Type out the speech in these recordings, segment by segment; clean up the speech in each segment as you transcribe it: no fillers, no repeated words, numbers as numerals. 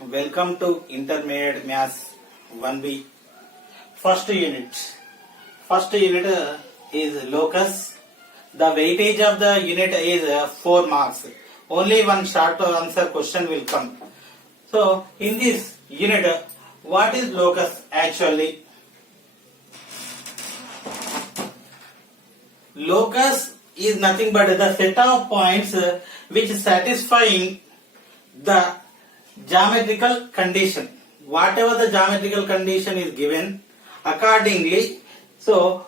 Welcome to Intermediate Maths 1B. First unit. First unit is locus. The weightage of the unit is 4 marks. Only one short answer question will come. So, in this unit, what is locus actually? Locus is nothing but the set of points which satisfying the geometrical condition. Whatever the geometrical condition is given, accordingly, so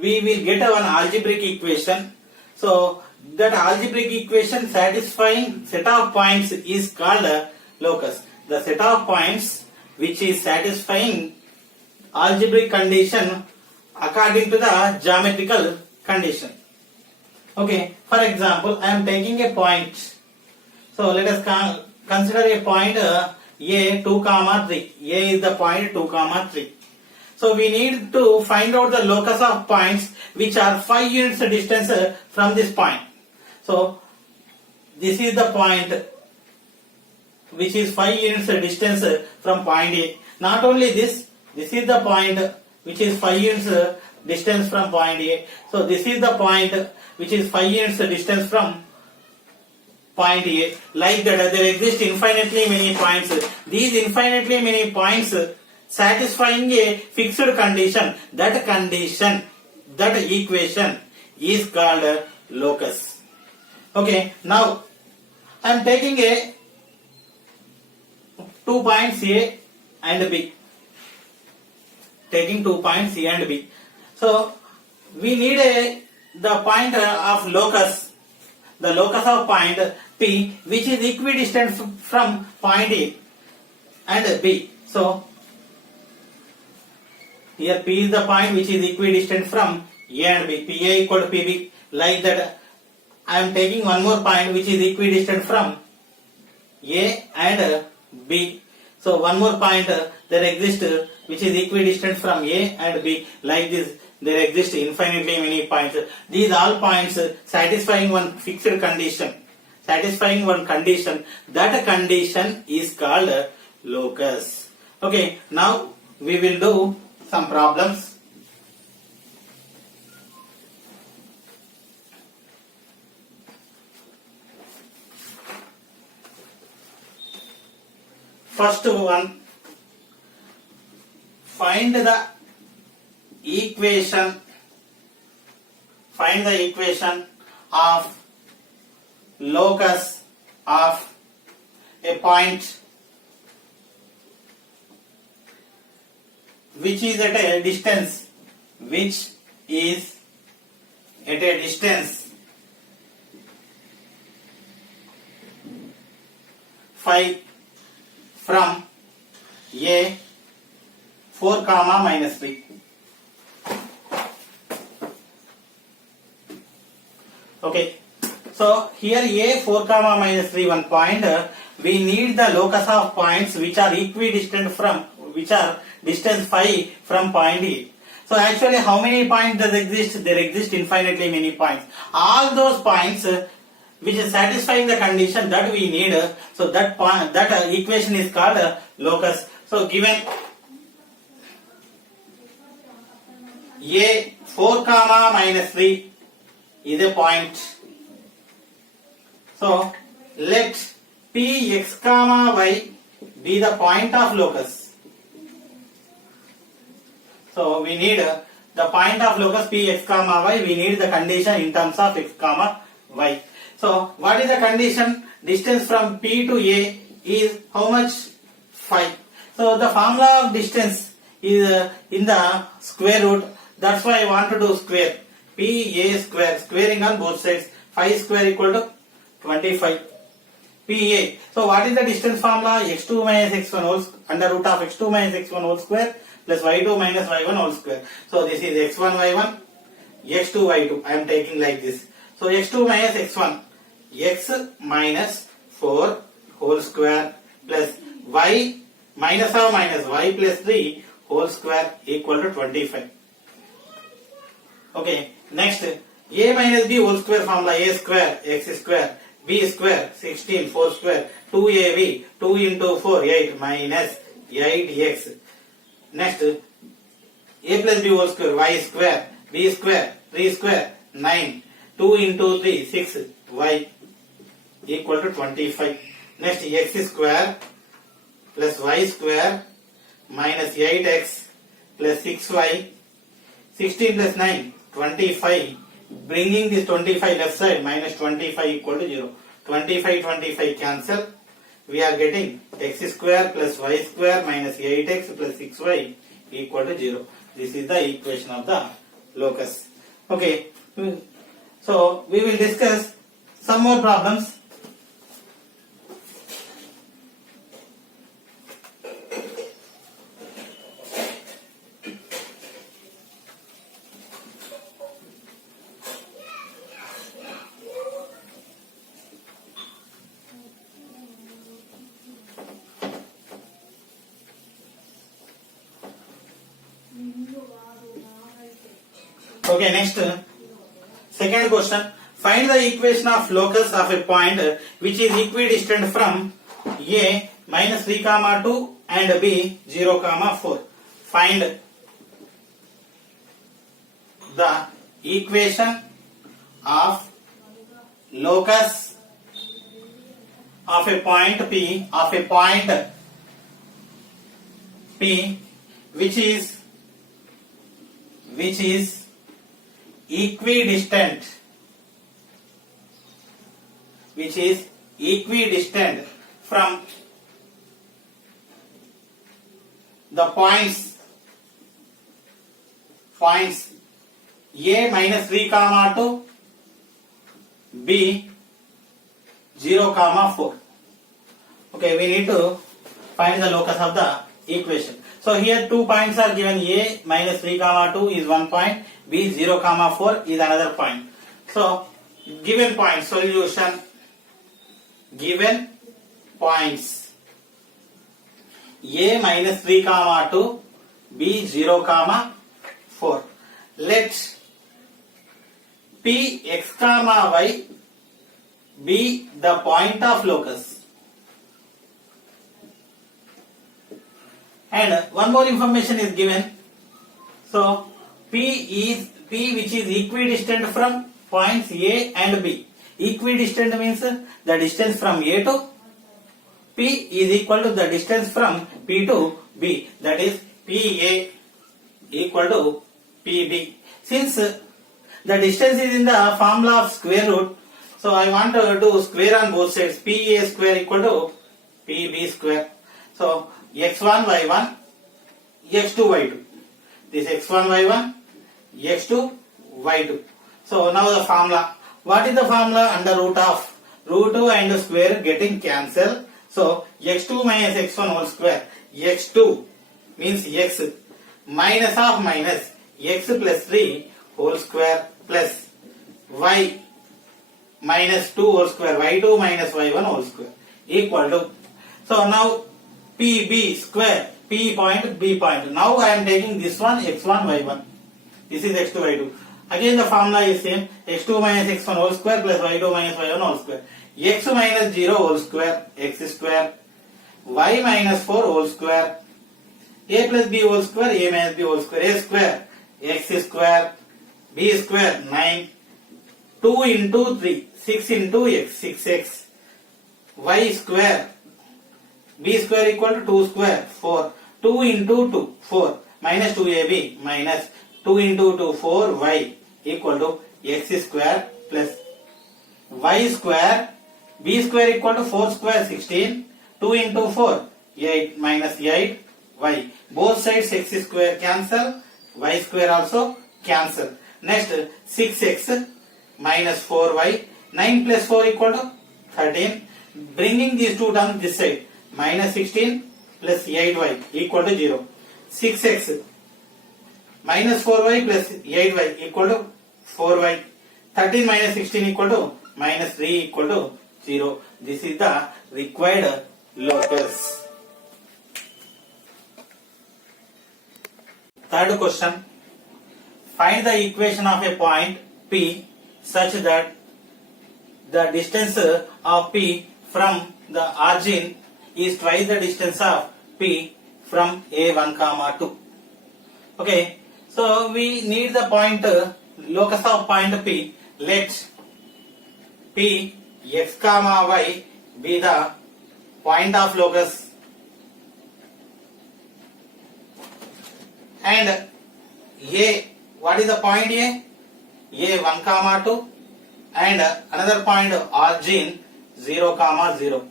we will get one algebraic equation. So that algebraic equation satisfying set of points is called locus. The set of points which is satisfying algebraic condition according to the geometrical condition. Okay, for example, I am taking a point. So let us consider a point A 2, 3. A is the point 2, 3. So we need to find out the locus of points which are 5 units distance from this point. So this is the point which is 5 units distance from point A. Not only this is the point which is 5 units distance from point A. So this is the point which is 5 units distance from point A. Like that, there exist infinitely many points. These infinitely many points satisfying a fixed condition. That condition, that equation is called locus. Okay, now I am taking a 2 points A and B. Taking 2 points A and B. So we need the point of locus, the locus of point P, which is equidistant from point A and B. So here P is the point which is equidistant from A and B. PA equal to PB. Like that, I am taking one more point which is equidistant from A and B. So one more point there exists which is equidistant from A and B. Like this, there exist infinitely many points. These all points satisfying one fixed condition. Satisfying one condition. That condition is called locus. Okay, now we will do some problems. First one, find the equation of locus of a point which is at a distance, phi from A 4, minus 3. Okay, so here A 4, minus 3 one point. We need the locus of points which are equidistant from, which are distance phi from point A. So actually how many points does exist? There exist infinitely many points. All those points which is satisfying the condition that we need. So that point, that equation is called locus. So given A 4, minus 3 is a point. So let P x, y be the point of locus. So we need the point of locus P x, y. We need the condition in terms of x, y. So what is the condition? Distance from P to A is how much? Phi. So the formula of distance is in the square root. That's why I want to do square. PA square, squaring on both sides. Phi square equal to 25. PA. So what is the distance formula? x2 minus x1 whole under root of x2 minus x1 whole square plus y2 minus y1 whole square. So this is x1 y1, x2 y2. I am taking like this. So x2 minus x1, x minus 4 whole square plus y minus or minus y plus 3 whole square equal to 25. Okay, next A minus B whole square formula, A square x square b square 16 4 square 2ab 2 into 4 8 minus 8x. Next a plus b whole square y square b square 3 square 9 2 into 3 6 y equal to 25. Next x square plus y square minus 8x plus 6y 16 plus 9 25. Bringing this 25 left side minus 25 equal to 0. 25 cancel. We are getting x square plus y square minus 8x plus 6y equal to 0. This is the equation of the locus. Okay. So we will discuss some more problems. Okay, next second question. Find the equation of locus of a point which is equidistant from A minus 3 comma 2 and B 0 comma 4. Find the equation of locus of a point P which is equidistant from the points A minus 3 comma 2 B 0 comma 4. Okay, we need to find the locus of the equation. So here 2 points are given. A minus 3 comma 2 is one point, B 0 comma 4 is another point. So given point solution, given points A minus 3 comma 2, B 0 comma 4. Let P x comma y be the point of locus. And one more information is given. So P which is equidistant from points A and B. Equidistant means the distance from A to P is equal to the distance from P to B. That is PA equal to PB. Since the distance is in the formula of square root, so I want to do square on both sides. PA square equal to PB square. So x1 y1 x2 y2. This x1 y1 x2 y2. So now the formula. What is the formula? Under root of root 2 and square getting cancel. So x2 minus x1 whole square. x2 means x minus of minus x plus 3 whole square plus y minus 2 whole square, y2 minus y1 whole square equal to. So now PB square, P point, B point. Now I am taking this one x1 y1. This is x2 y2. Again the formula is same. x2 minus x1 whole square plus y2 minus y1 whole square. X minus 0 whole square, x square. Y minus 4 whole square. A plus b whole square, a minus b whole square. A square, x square. B square 9. 2 into 3, 6 into x, 6x. Y square. B square equal to 2 square, 4. 2 into 2, 4. Minus 2ab minus 2 into 2, 4y equal to x square plus y square. B square equal to 4 square, 16. 2 into 4, 8 minus 8 y. Both sides x square cancel, y square also cancel. Next 6x minus 4y. 9 plus 4 equal to 13. Bringing these two terms this side. Minus 16 plus 8y equal to 0. 6x minus 4y plus 8y equal to 4y. 13 minus 16 equal to minus 3 equal to 0. This is the required locus. Third question. Find the equation of a point P such that the distance of P from the origin is twice the distance of P from A1 comma 2. Okay, so we need the point locus of point P. Let P x comma y be the point of locus, and A, what is the point A? A1 comma 2, and another point origin 0 comma 0.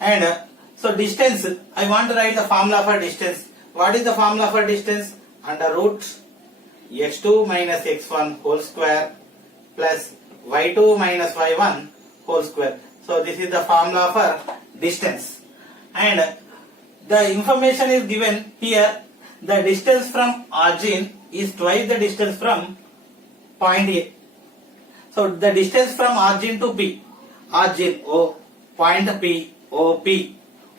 And so distance, I want to write the formula for distance. What is the formula for distance? Under root x2 minus x1 whole square plus y2 minus y1 whole square. So this is the formula for distance. And the information is given here. The distance from origin is twice the distance from point A. So the distance from origin to P, origin O, point P, OP,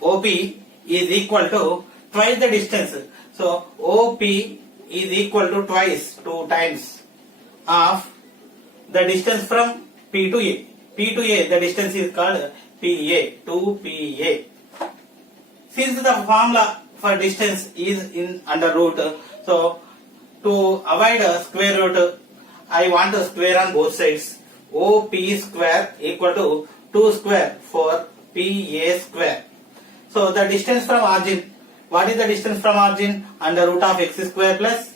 OP is equal to twice the distance. So OP is equal to twice, 2 times of the distance from P to A. P to A, the distance is called PA, 2PA. Since the formula for distance is in under root, so to avoid a square root, I want to square on both sides. OP square equal to 2 square for PA square. So the distance from origin, what is the distance from origin? Under root of x square plus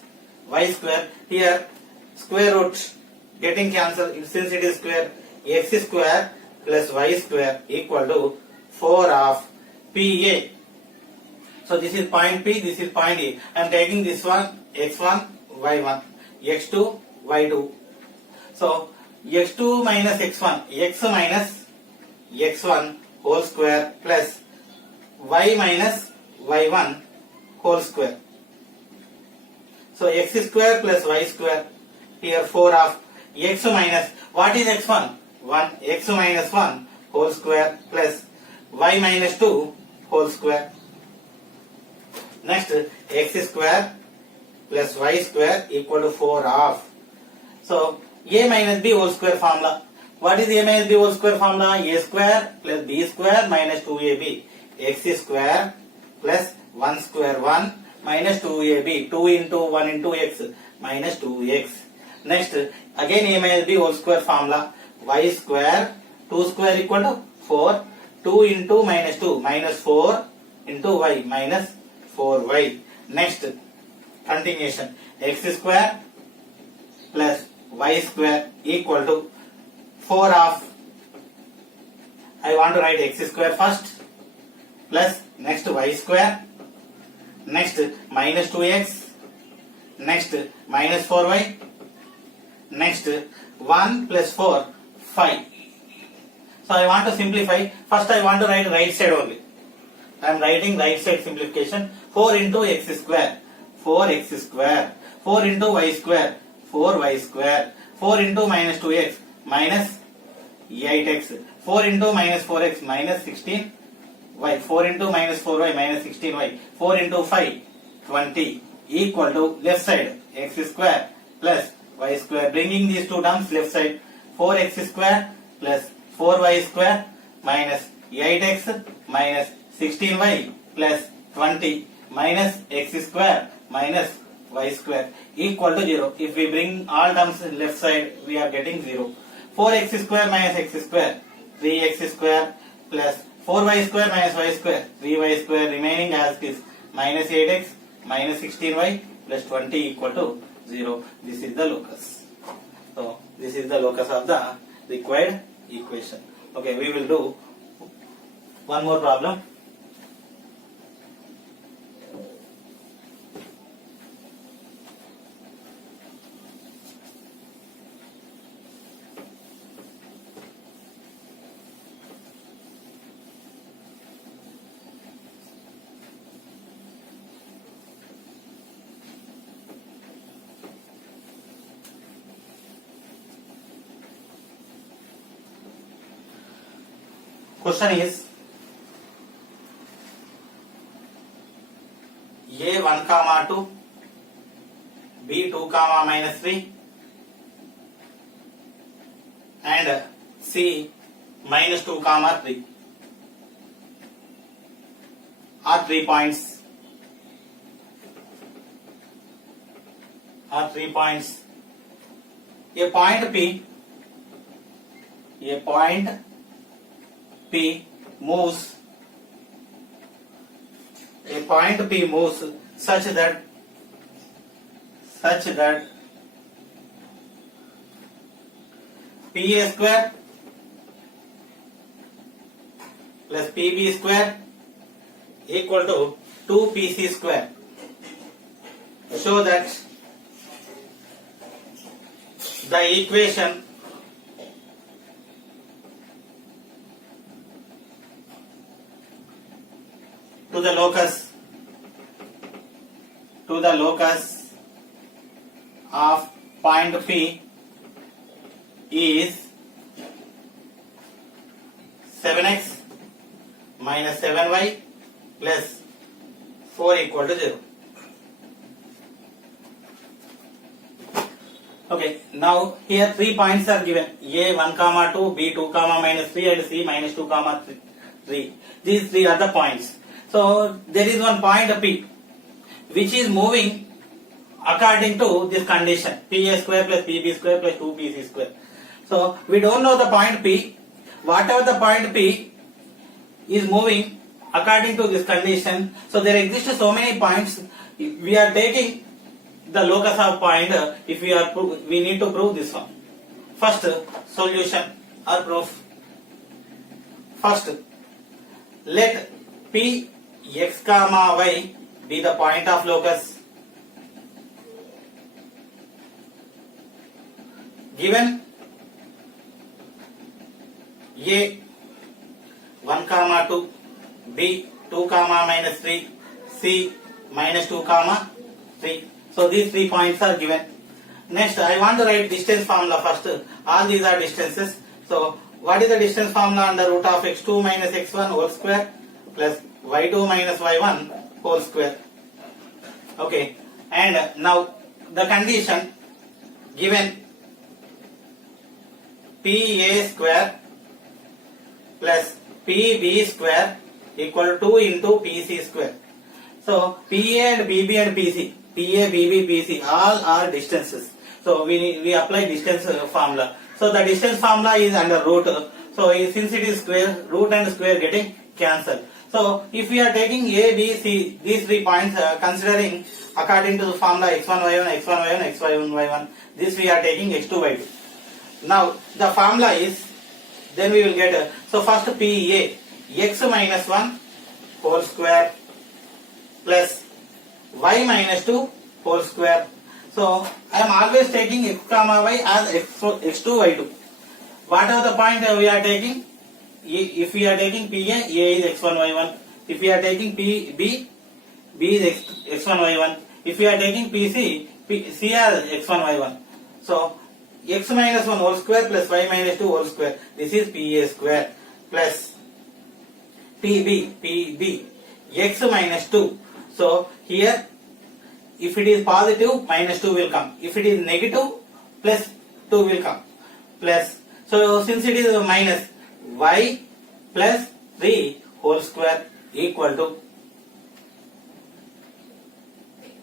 y square. Here square root getting cancelled since it is square. X square plus y square equal to 4 of PA. So this is point P, this is point A. I am taking this one x1, y1, x2, y2. So x2 minus x1, x minus x1 whole square plus y minus y1 whole square. So x square plus y square, here 4 of x minus, what is x1? 1, x minus 1 whole square plus y minus 2 whole square. Next, x square plus y square equal to 4 of. So a minus b whole square formula. What is a minus b whole square formula? A square plus b square minus 2ab. X square plus 1 square 1 minus 2ab. 2 into 1 into x minus 2x. Next, again a minus b whole square formula. Y square 2 square equal to 4. 2 into minus 2 minus 4 into y minus 4y. Next, continuation. X square plus y square equal to 4 of, I want to write x square first, plus next y square, next minus 2x, next minus 4y, next 1 plus 4, 5. So I want to simplify. First I want to write right side only. I am writing right side simplification. 4 into x square, 4x square, 4 into y square, 4y square, 4 into minus 2x minus 8x, 4 into minus 4x minus 16y, 4 into minus 4y minus 16y, 4 into 5, 20 equal to left side x square plus y square. Bringing these two terms left side, 4x square plus 4y square minus 8x minus 16y plus 20 minus x square minus y square equal to 0. If we bring all terms left side, we are getting 0. 4x square minus x square, 3x square plus 4y square minus y square, 3y square remaining as it is, minus 8x minus 16y plus 20 equal to 0. This is the locus. So this is the locus of the required equation. Okay, we will do one more problem. Question is A 1 comma 2, B 2 comma minus 3 and C minus 2 comma 3 are 3 points. A point P moves such that PA square plus PB square equal to 2PC square. Show that the equation to the locus of point P is 7x minus 7y plus 4 equal to 0. Okay, now here 3 points are given: A 1 comma 2, B 2 comma minus 3, and C minus 2 comma 3. These 3 are the points. So there is one point P which is moving according to this condition: PA square plus PB square plus 2PC square. So we don't know the point P. Whatever the point P is moving according to this condition, so there exist so many points. We are taking the locus of point. If we need to prove this one. First, solution or proof. First, let P x comma y be the point of locus. Given A 1 comma 2, B 2 comma minus 3, C minus 2 comma 3. So these 3 points are given. Next, I want to write distance formula first. All these are distances. So what is the distance formula? Under root of x2 minus x1 whole square plus y2 minus y1 whole square. Okay, and now the condition given: PA square plus PB square equal to 2 into PC square. So PA and PB and PC, PA, PB, PC, all are distances. So we apply distance formula. So the distance formula is under root. So since it is square, root and square getting cancelled. So if we are taking A, B, C, these 3 points, considering according to the formula x1, y1, x1, y1, x1, y1, this we are taking x2, y2. Now the formula is, then we will get, so first PA, x minus 1 whole square plus y minus 2 whole square. So I am always taking x comma y as x2, y2. What are the point we are taking? If we are taking PA, A is x1, y1. If we are taking PB, B is x1, y1. If we are taking PC, C as x1, y1. So x minus 1 whole square plus y minus 2 whole square. This is PA square plus PB, x minus 2. So here, if it is positive, minus 2 will come. If it is negative, plus 2 will come. Plus, so since it is minus, y plus 3 whole square equal to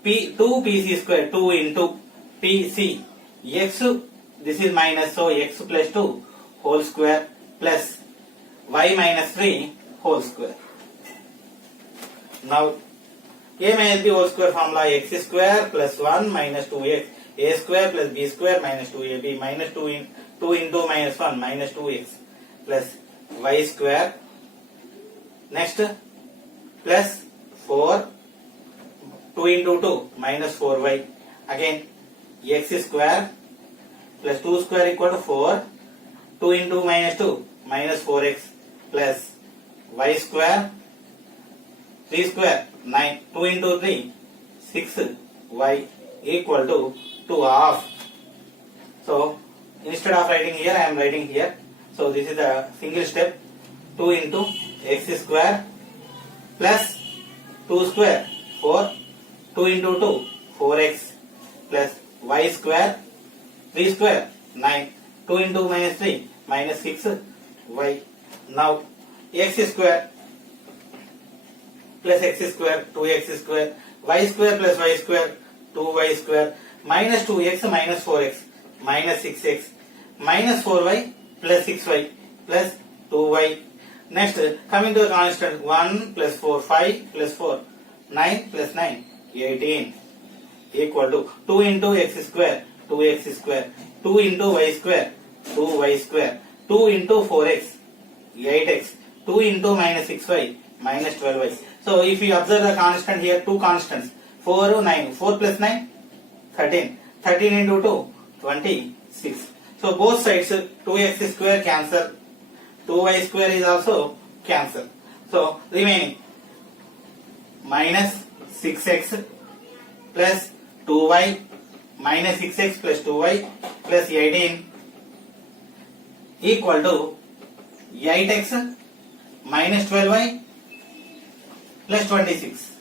2 PC square, 2 into PC, x, this is minus, so x plus 2 whole square plus y minus 3 whole square. Now A minus B whole square formula: x square plus 1 minus 2x, a square plus b square minus 2ab, minus 2 into minus 1 minus 2x plus y square. Next, plus 4, 2 into 2 minus 4y. Again, x square plus 2 square equal to 4, 2 into minus 2 minus 4x plus y square, 3 square 9, 2 into 3 6y equal to 2 half. So instead of writing here, I am writing here. So this is a single step: 2 into x square plus 2 square 4, 2 into 2 4x plus y square, 3 square 9, 2 into minus 3 minus 6y. Now x square plus x square 2x square, y square plus y square 2y square, minus 2x minus 4x minus 6x minus 4y plus 6y plus 2y. Next, coming to the constant, 1 plus 4 5 plus 4 9 plus 9 18 equal to 2 into x square 2x square, 2 into y square 2y square, 2 into 4x 8x, 2 into minus 6y minus 12y. So if you observe the constant here, two constants, 4 9, 4 plus 9 13, 13 into 2 26. So both sides 2x square cancel, 2y square is also cancel. So remaining minus 6x plus 2y minus 6x plus 2y plus 18 equal to 8x minus 12y plus 26.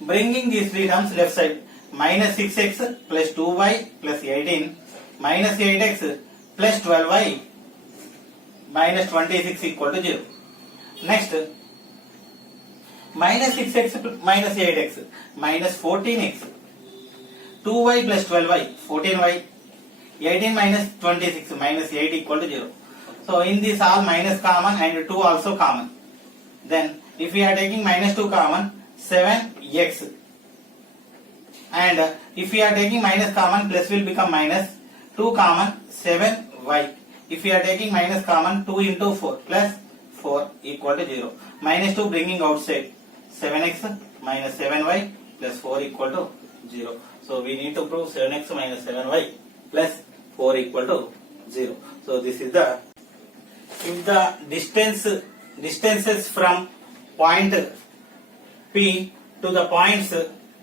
Bringing these three terms left side, minus 6x plus 2y plus 18 minus 8x plus 12y minus 26 equal to 0. Next, minus 6x minus 8x minus 14x, 2y plus 12y 14y, 18 minus 26 minus 8 equal to 0. So in this all minus common and 2 also common. Then if we are taking minus 2 common, 7x, and if we are taking minus common, plus will become minus, 2 common 7y. If we are taking minus common, 2 into 4 plus 4 equal to 0. Minus 2 bringing outside, 7x minus 7y plus 4 equal to 0. So we need to prove 7x minus 7y plus 4 equal to 0. So this is the, if the distances from point P to the points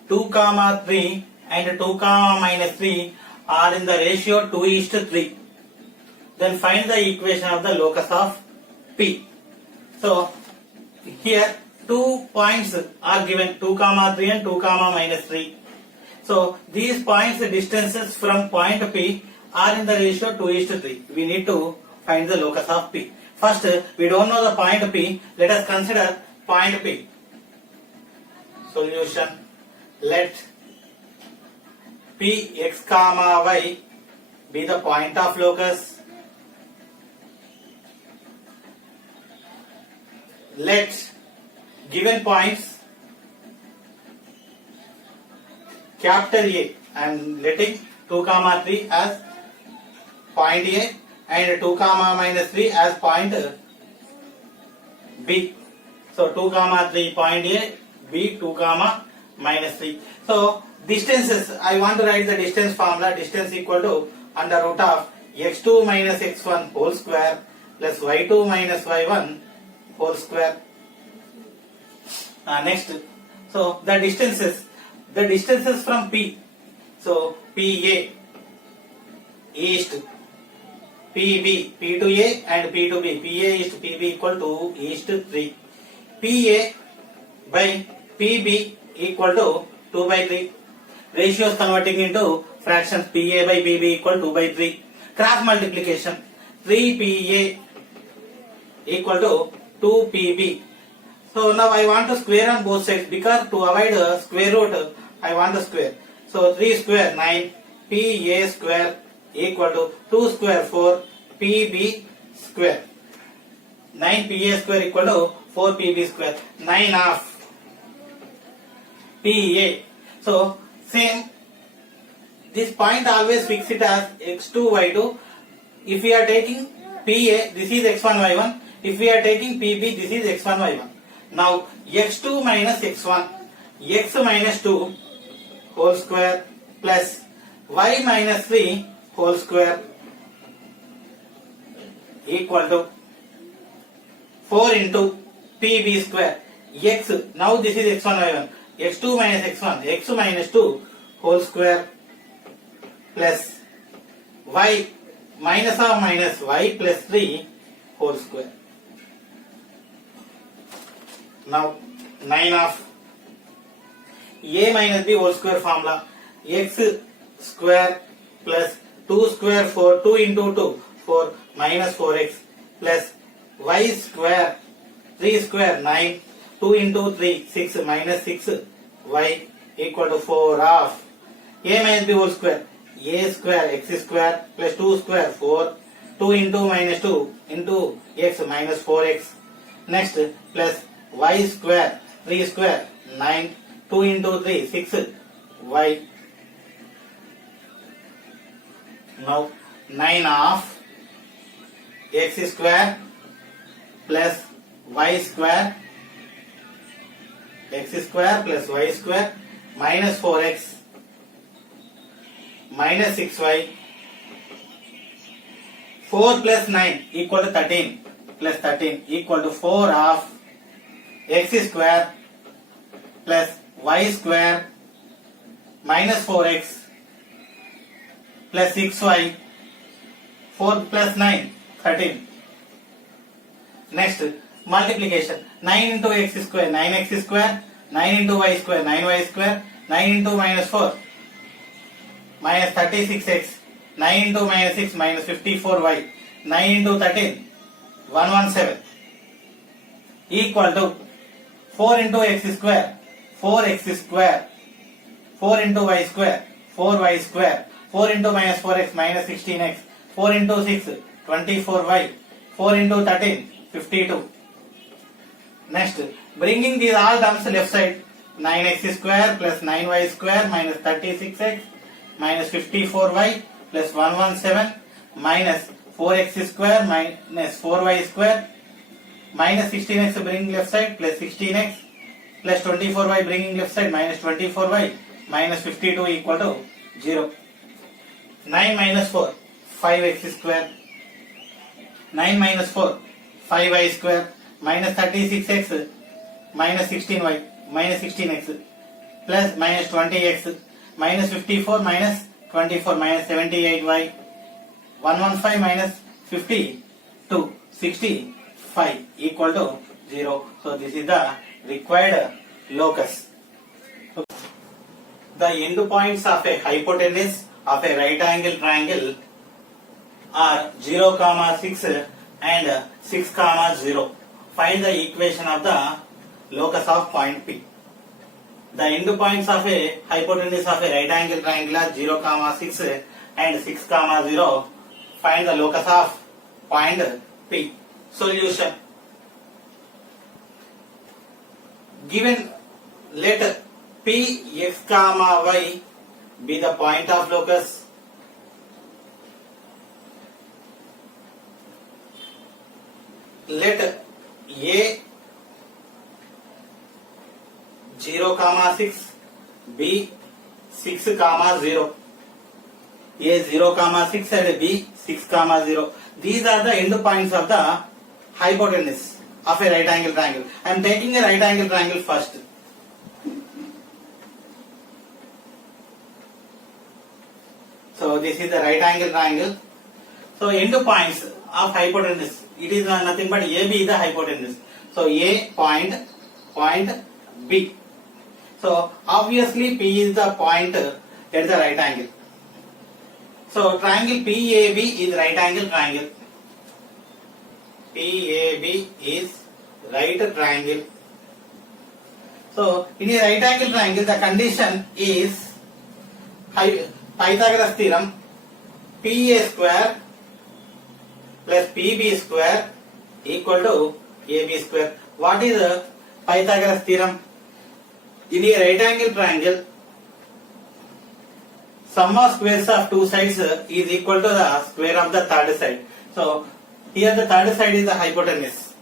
2 comma 3 and 2 comma minus 3 are in the ratio 2:3, then find the equation of the locus of P. So here 2 points are given, 2 comma 3 and 2 comma minus 3. So these points distances from point P are in the ratio 2:3. We need to find the locus of P. First, we don't know the point P. Let us consider point P. Solution. Let P x comma y be the point of locus. Let given points capital A, I am letting 2 comma 3 as point A and 2 comma minus 3 as point B. So 2 comma 3 point A, B 2 comma minus 3. So distances, I want to write the distance formula. Distance equal to under root of x2 minus x1 whole square plus y2 minus y1 whole square. Next, so the distances from P. So PA east, PB, P to A and P to B. PA east, PB equal to east 3. PA by PB equal to 2 by 3. Ratios converting into fractions, PA by PB equal 2 by 3. Cross multiplication, 3PA equal to 2PB. So now I want to square on both sides, because to avoid a square root I want to square. So 3 square 9, PA square equal to 2 square 4, PB square. 9 PA square equal to 4 PB square. 9 of PA. So same, this point always fix it as x2 y2. If we are taking PA, this is x1 y1. If we are taking PB, this is x1 y1. Now x2 minus x1, x minus 2 whole square plus y minus 3 whole square equal to 4 into PB square. X, now this is x1 y1, x2 minus x1, x minus 2 whole square plus y minus of minus y plus 3 whole square. Now 9 of A minus B whole square formula, x square plus 2 square 4, 2 into 2, 4 minus 4x plus y square 3 square 9 2 into 3 6 minus 6y equal to 4 of a minus b whole square a square x square plus 2 square 4 2 into minus 2 into x minus 4x next plus y square 3 square 9 2 into 3 6 y now 9 of x square plus y square x square plus y square minus 4x minus 6y 4 plus 9 equal to 13 plus 13 equal to 4 of x square plus y square minus 4x plus 6y 4 plus 9 13 next multiplication 9 into x square 9x square 9 into y square 9y square 9 into minus 4 minus 36x 9 into minus 6 minus 54y 9 into 13 117 equal to 4 into x square 4x square 4 into y square 4y square 4 into minus 4x minus 16x 4 into 6 24y 4 into 13 52 next bringing these all terms left side 9x square plus 9y square minus 36x minus 54y plus 117 minus 4x square minus 4y square minus 16x bringing left side plus 16x plus 24y bringing left side minus 24y minus 52 equal to 0. 9 minus 4 5x square 9 minus 4 5y square minus 36x minus 16y minus 16x plus minus 20x minus 54 minus 24 minus 78y 115 minus 52 65 equal to 0. So this is the required locus. The end points of a hypotenuse of a right angle triangle are 0, 6 and 6, 0. Find the equation of the locus of point P. The end points of a hypotenuse of a right angle triangle are 0, 6 and 6, 0. Find the locus of point P. Solution. Given let P x, y be the point of locus. Let A 0, 6 B 6, 0. A 0, 6 and B 6, 0. These are the end points of the hypotenuse of a right angle triangle. I am taking a right angle triangle first. So this is the right angle triangle. So end points of hypotenuse. It is nothing but AB is the hypotenuse. So A point B. So obviously P is the point at the right angle. So triangle PAB is right angle triangle. PAB is right triangle. So in a right angle triangle the condition is Pythagoras theorem PA square plus PB square equal to AB square. What is the Pythagoras theorem? In a right angle triangle, sum of squares of two sides is equal to the square of the third side. So here the third side is the hypotenuse.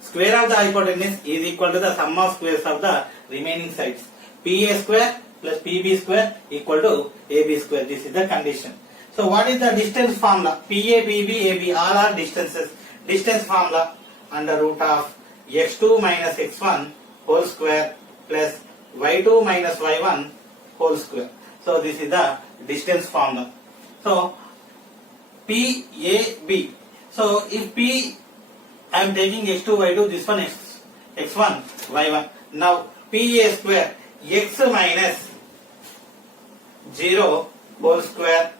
Square of the hypotenuse is equal to the sum of squares of the remaining sides. PA square plus PB square equal to AB square. This is the condition. So what is the distance formula? PA, PB, AB all are distances. Distance formula under root of x2 minus x1 whole square plus y2 minus y1 whole square. So this is the distance formula. So PAB. So if P, I am taking x2, y2, this one x1, y1. Now PA square x minus 0 whole square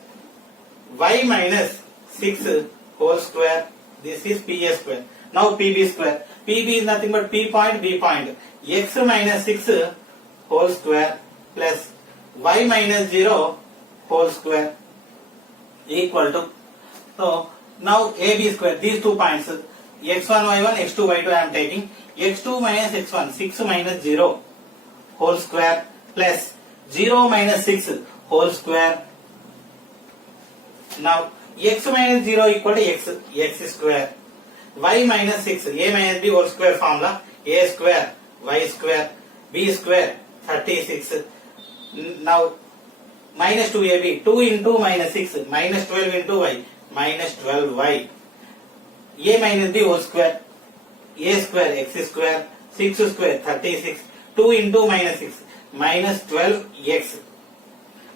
y minus 6 whole square. This is PA square. Now PB square. PB is nothing but P point, B point. X minus 6 whole square plus Y minus 0 whole square equal to. So now AB square. These 2 points. X1, Y1, X2, Y2 I am taking. X2 minus X1. 6 minus 0 whole square plus 0 minus 6 whole square. Now x minus 0 equal to x square. Y minus 6, a minus b whole square formula. A square, y square, b square 36. Now minus 2ab, 2 into minus 6, minus 12 into y, minus 12y. A minus b whole square, a square, x square, 6 square 36. 2 into minus 6, minus 12x.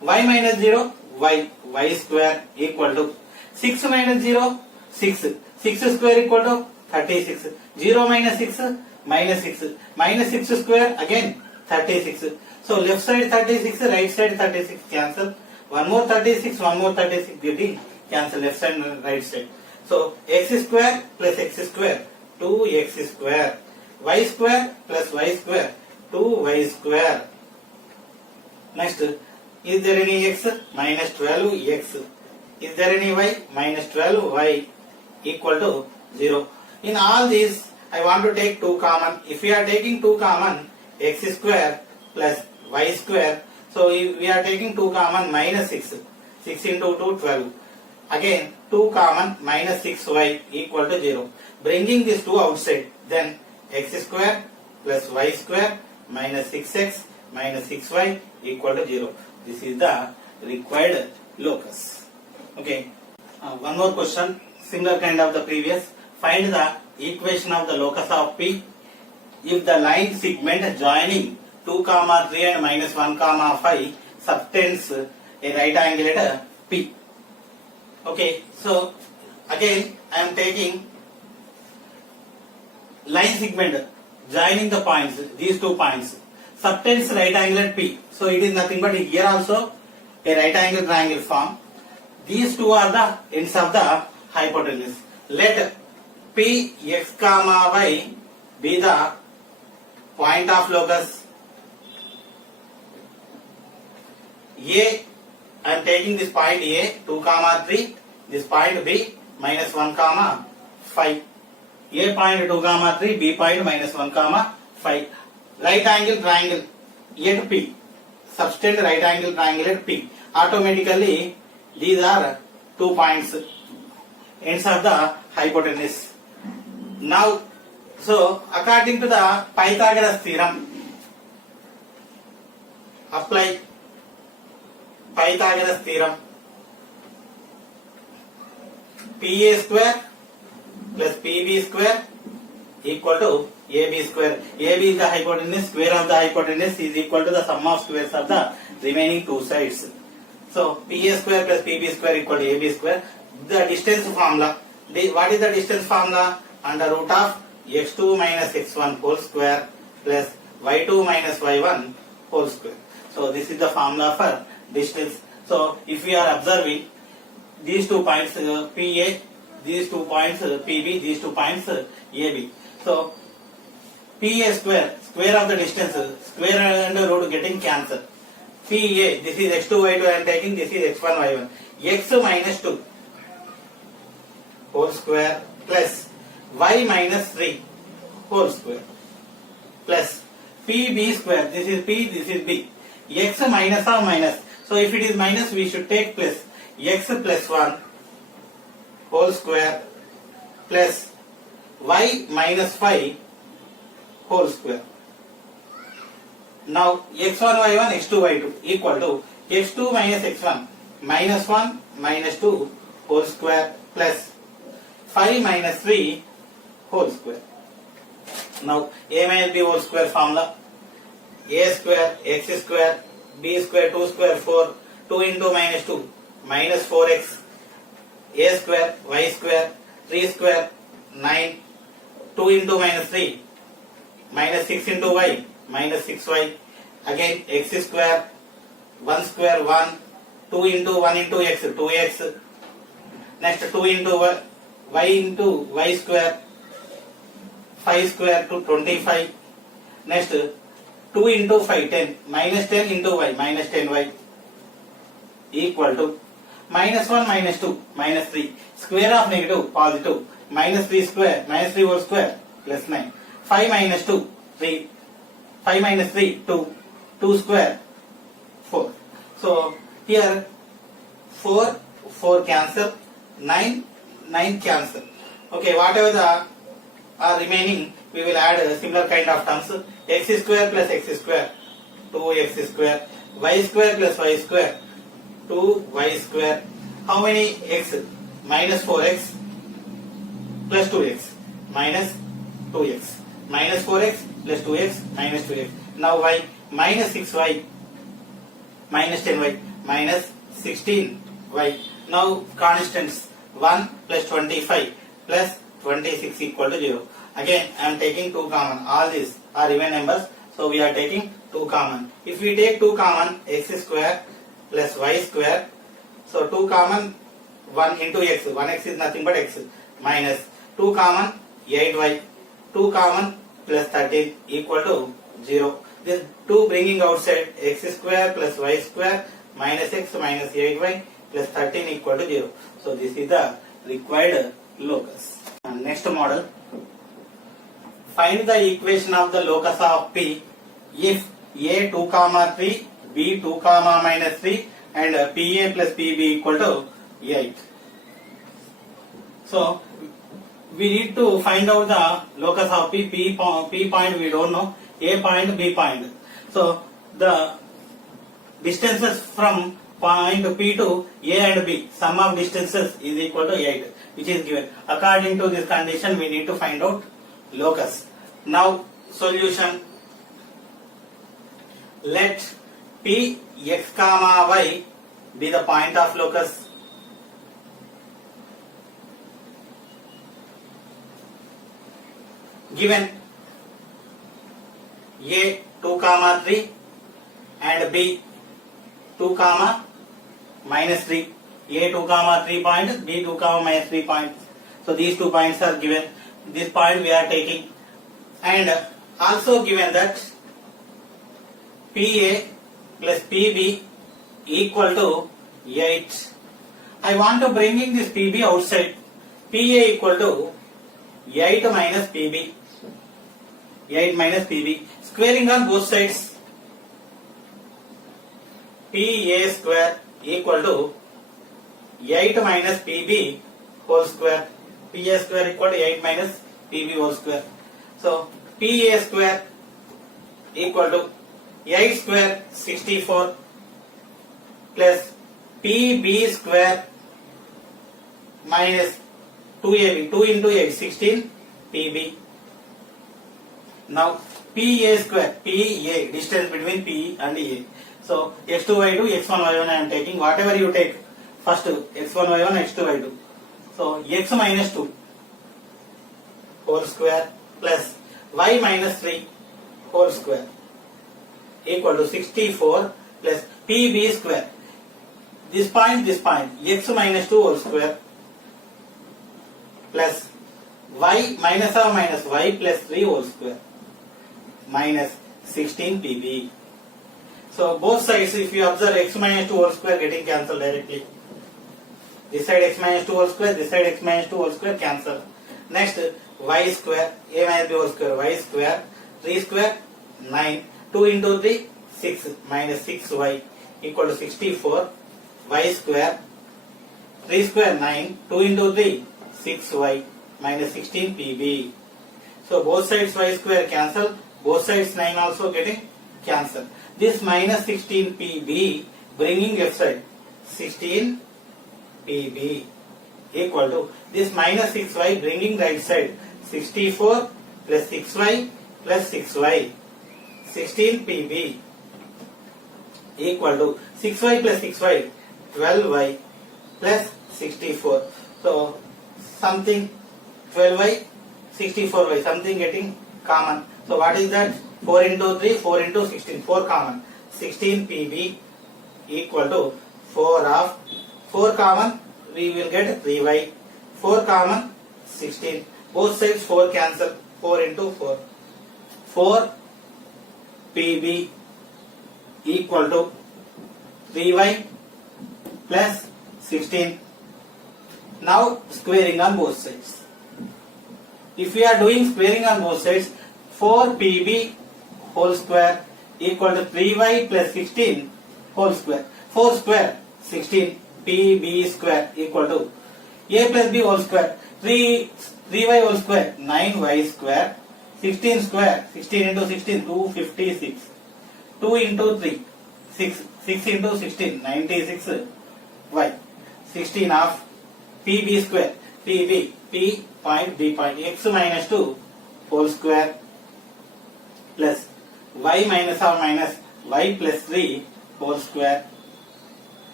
Y minus 0, y square equal to 6 minus 0, 6. 6 square equal to 36. 0 minus 6, minus 6. Minus 6 square again 36. So left side 36, right side 36 cancel. One more 36, one more 36 getting cancel left side and right side. So x square plus x square 2x square. Y square plus y square 2y square. Next, is there any x? Minus 12x. Is there any y? Minus 12y equal to 0. In all these, I want to take 2 common. If we are taking 2 common, x square plus y square. So if we are taking 2 common, minus 6. 6 into 2, 12. Again, 2 common, minus 6y equal to 0. Bringing these 2 outside, then x square plus y square minus 6x minus 6y equal to 0. This is the required locus. Okay. One more question, similar kind of the previous. Find the equation of the locus of P if the line segment joining 2, 3 and minus 1, 5 subtends a right angle at P. Okay. So again, I am taking line segment joining the points, these 2 points, subtends right angle at P. So it is nothing but here also a right angle triangle form. These 2 are the ends of the hypotenuse. Let P x comma y be the point of locus. A, I am taking this point A 2, 3, this point B minus 1, 5. A point 2, 3, B point minus 1, 5. Right angle triangle at P. Subtend right angle triangle at P. Automatically, these are 2 points, ends of the hypotenuse. Now, so according to the Pythagoras theorem, apply Pythagoras theorem. PA square plus PB square equal to AB square. AB is the hypotenuse, square of the hypotenuse is equal to the sum of squares of the remaining 2 sides. So PA square plus PB square equal to AB square. The distance formula. What is the distance formula? Under root of x2 minus x1 whole square plus y2 minus y1 whole square. So this is the formula for distance. So if we are observing these 2 points PA, these 2 points PB, these 2 points AB. So PA square, square of the distance, square and root getting cancelled. PA, this is x2 y2 I am taking, this is x1 y1. X minus 2 whole square plus y minus 3 whole square plus PB square, this is P, this is B. X minus or minus. So if it is minus, we should take plus. X plus 1 whole square plus y minus 5 whole square. Now x1 y1 x2 y2 equal to x2 minus x1 minus 1 minus 2 whole square plus 5 minus 3 whole square. Now a minus b whole square formula. A square x square b square 2 square 4, 2 into minus 2 minus 4x, a square y square 3 square 9, 2 into minus 3 minus 6 into y minus 6y, again x square 1 square 1, 2 into 1 into x 2x, next 2 into y into y square, 5 square to 25. Next 2 into 5, 10, minus 10 into y, minus 10y equal to minus 1 minus 2 minus 3, square of negative positive, minus 3 square, minus 3 whole square plus 9, 5 minus 2 3, 5 minus 3 2, 2 square 4. So here 4 cancel, 9 cancel. Okay, whatever the are remaining, we will add a similar kind of terms. X square plus x square, 2x square, y square plus y square, 2y square. How many x? Minus 4x plus 2x, minus 2x, minus 4x plus 2x, minus 2x. Now y, minus 6y, minus 10y, minus 16y. Now constants, 1 plus 25 plus 26 equal to 0. Again, I am taking 2 common. All these are even numbers, so we are taking 2 common. If we take 2 common, x square plus y square, so 2 common, 1 into x, 1x is nothing but x, minus 2 common, 8y, 2 common plus 13 equal to 0. This 2 bringing outside, x square plus y square minus x minus 8y plus 13 equal to 0. So this is the required locus. Next model. Find the equation of the locus of P if a 2 comma 3, b 2 comma minus 3 and pa plus pb equal to 8. So we need to find out the locus of P. P point we don't know, a point, b point. So the distances from point P to a and b, sum of distances is equal to 8, which is given. According to this condition, we need to find out locus. Now solution. Let P x comma y be the point of locus. Given a 2 comma 3 and b 2 comma minus 3, a 2 comma 3 point, b 2 comma minus 3 points. So these 2 points are given. This point we are taking, and also given that PA plus PB equal to 8. I want to bring in this PB outside. PA equal to 8 minus PB. 8 minus PB. Squaring on both sides. PA square equal to 8 minus PB whole square. PA square equal to 8 minus PB whole square. So PA square equal to 8 square 64 plus PB square minus 2AB, 2 into 8, 16 PB. Now PA square, PA, distance between P and A. So x2 y2, x1 y1 I am taking. Whatever you take, first x1 y1, x2 y2. So x minus 2 whole square plus y minus 3 whole square equal to 64 plus PB square. This point, x minus 2 whole square plus y minus or minus y plus 3 whole square minus 16 PB. So both sides, if you observe, x minus 2 whole square getting cancelled directly. This side x minus 2 whole square, this side x minus 2 whole square cancel. Next y square, a minus b whole square, y square, 3 square 9, 2 into 3 6 minus 6y equal to 64, y square, 3 square 9, 2 into 3 6y minus 16 PB. So both sides y square cancel, both sides 9 also getting cancel. This minus 16 PB bringing left side 16 PB equal to this minus 6y bringing right side 64 plus 6y plus 6y 16 PB equal to 6y plus 6y 12y plus 64. So something 12y 64y something getting common. So what is that? 4 into 3 4 into 16, 4 common, 16 PB equal to 4 of 4 common we will get 3y, 4 common 16. Both sides 4 cancel. 4 into 4. 4 PB equal to 3y plus 16. Now squaring on both sides. If we are doing squaring on both sides, 4 PB whole square equal to 3y plus 16 whole square. 4 square 16 PB square equal to a plus b whole square. 3y whole square 9y square. 16 square 16 into 16 256. 2 into 3 6. 6 into 16 96 y. 16 of PB square. PB P point B point x minus 2 whole square plus y minus or minus y plus 3 whole square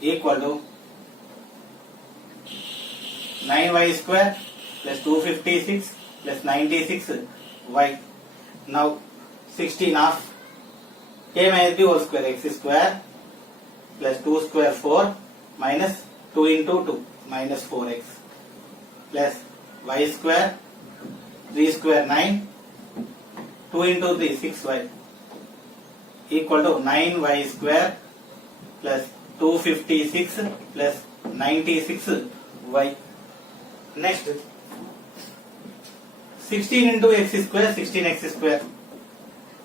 equal to 9y square plus 256 plus 96 y. Now 16 of a minus b whole square x square plus 2 square 4 minus 2 into 2 minus 4x plus y square 3 square 9 2 into 3 6y equal to 9y square plus 256 plus 96y. Next 16 into x square 16x square.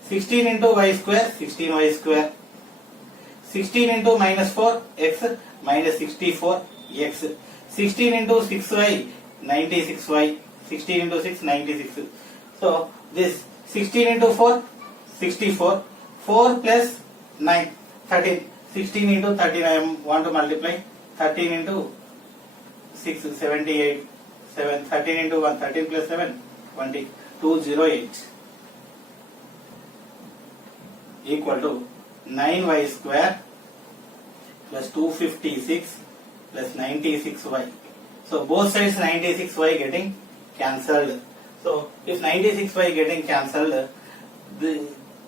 16 into y square 16y square. 16 into minus 4x minus 64x. 16 into 6y 96y. 16 into 6 96. So this 16 into 4 64. 4 plus 9 13. 16 into 13 I want to multiply. 13 into 6 78. 7 13 into 1 13 plus 7 20 208 equal to 9y square plus 256 plus 96y. So both sides 96y getting cancelled. So if 96y getting cancelled,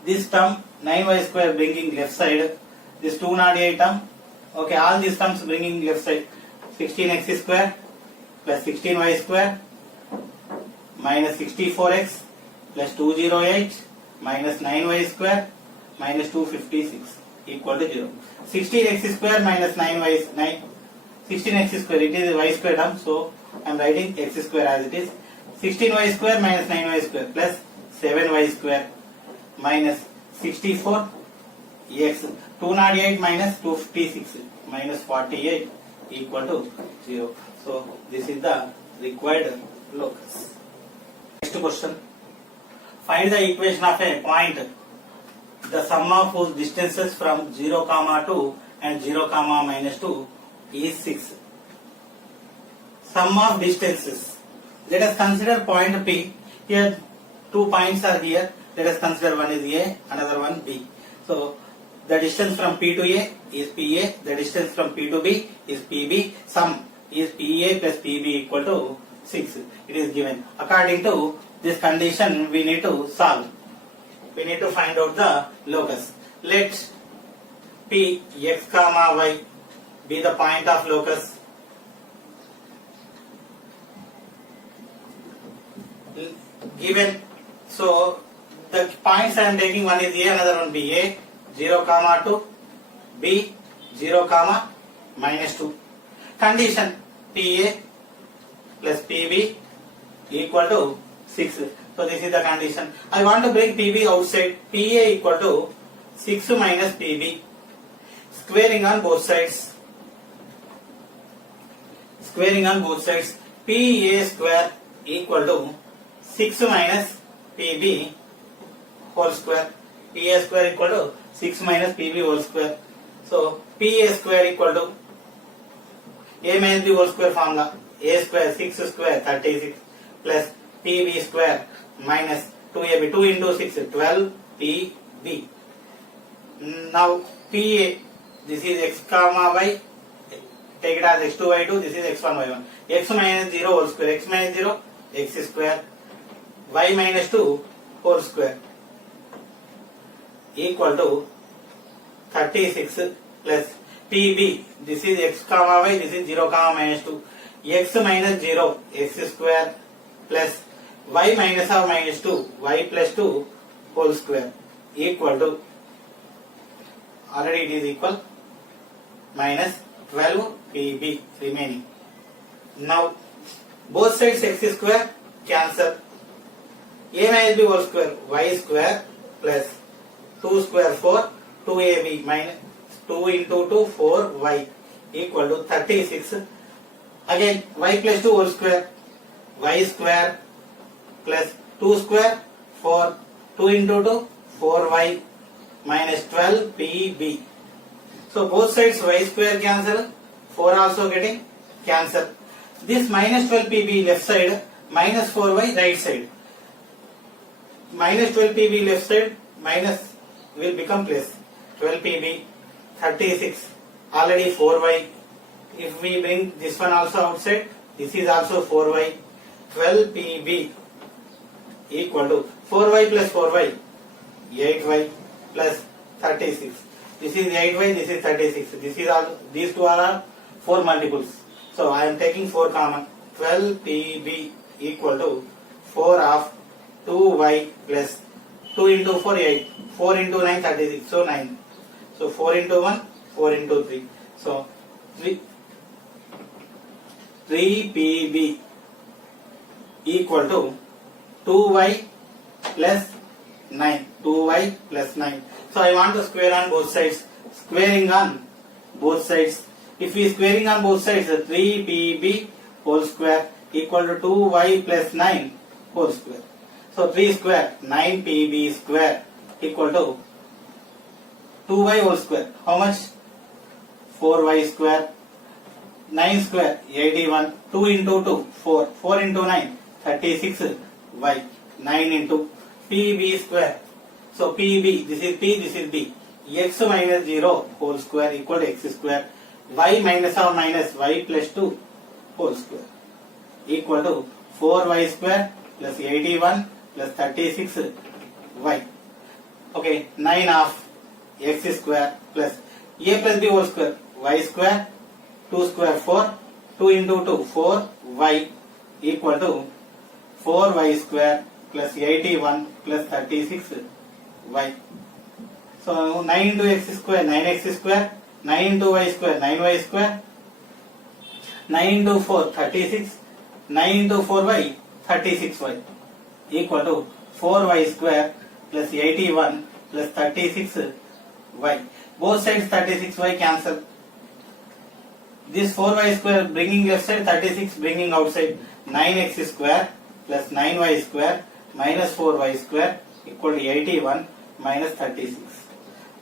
this term 9y square bringing left side, this 208 term, okay, all these terms bringing left side. 16x square plus 16y square minus 64x plus 208 minus 9y square minus 256 equal to 0. 16x square minus 9y 9 16x square, it is a y square term, so I am writing x square as it is. 16y square minus 9y square plus 7y square minus 64 x 208 minus 256 minus 48 equal to 0. So this is the required locus. Next question. Find the equation of a point, the sum of whose distances from 0, 2 and 0, minus 2 is 6. Sum of distances. Let us consider point P. Here 2 points are here. Let us consider one is A, another one B. So the distance from P to A is PA. The distance from P to B is PB. Sum is PA plus PB equal to 6. It is given. According to this condition, we need to solve. We need to find out the locus. Let P x comma y be the point of locus. Given, so the points I am taking, one is A, another one B. A 0, 2, B 0, minus 2. Condition PA plus PB equal to 6. So this is the condition. I want to bring PB outside. PA equal to 6 minus PB. Squaring on both sides. Squaring on both sides. PA square equal to 6 minus PB whole square. PA square equal to 6 minus PB whole square. So PA square equal to A minus B whole square formula. A square 6 square 36 plus PB square minus 2AB. 2 into 6 12 PB. Now PA, this is x comma y. Take it as x2 y2. This is x1 y1. X minus 0 whole square. X minus 0 x square. Y minus 2 whole square equal to 36 plus PB. This is x comma y. This is 0, minus 2. X minus 0 x square plus y minus of minus 2, y plus 2 whole square equal to, already it is equal, minus 12 pb remaining. Now both sides x square cancel. A minus b whole square, y square plus 2 square 4, 2ab minus 2 into 2 4y equal to 36. Again y plus 2 whole square, y square plus 2 square 4, 2 into 2 4y minus 12 pb. So both sides y square cancel, 4 also getting cancel. This minus 12 pb left side, minus 4y right side. Minus 12 pb left side, minus will become plus 12 pb, 36, already 4y. If we bring this one also outside, this is also 4y, 12 pb equal to 4y plus 4y, 8y plus 36. This is 8y, this is 36. This is all, these two are 4 multiples. So I am taking 4 common. 12 pb equal to 4 of 2y plus 2 into 4 8, 4 into 9 36, so 9. So 4 into 1, 4 into 3. So 3 pb equal to 2y plus 9. 2y plus 9. So I want to square on both sides. Squaring on both sides. If we squaring on both sides, 3pb whole square equal to 2y plus 9 whole square. So 3 square, 9pb square equal to 2y whole square. How much? 4y square. 9 square, 81. 2 into 2, 4. 4 into 9, 36y. 9 into pb square. So pb, this is p, this is b. X minus 0 whole square equal to x square. Y minus or minus y plus 2 whole square equal to 4y square plus 81 plus 36y. Okay, 9 of x square plus a plus b whole square, y square, 2 square 4, 2 into 2 4y equal to 4y square plus 81 plus 36y. So 9 into x square, 9x square, 9 into y square, 9y square, 9 into 4, 36, 9 into 4y, 36y equal to 4y square plus 81 plus 36y. Both sides 36y cancel. This 4y square bringing left side, 36 bringing outside, 9x square plus 9y square minus 4y square equal to 81 minus 36.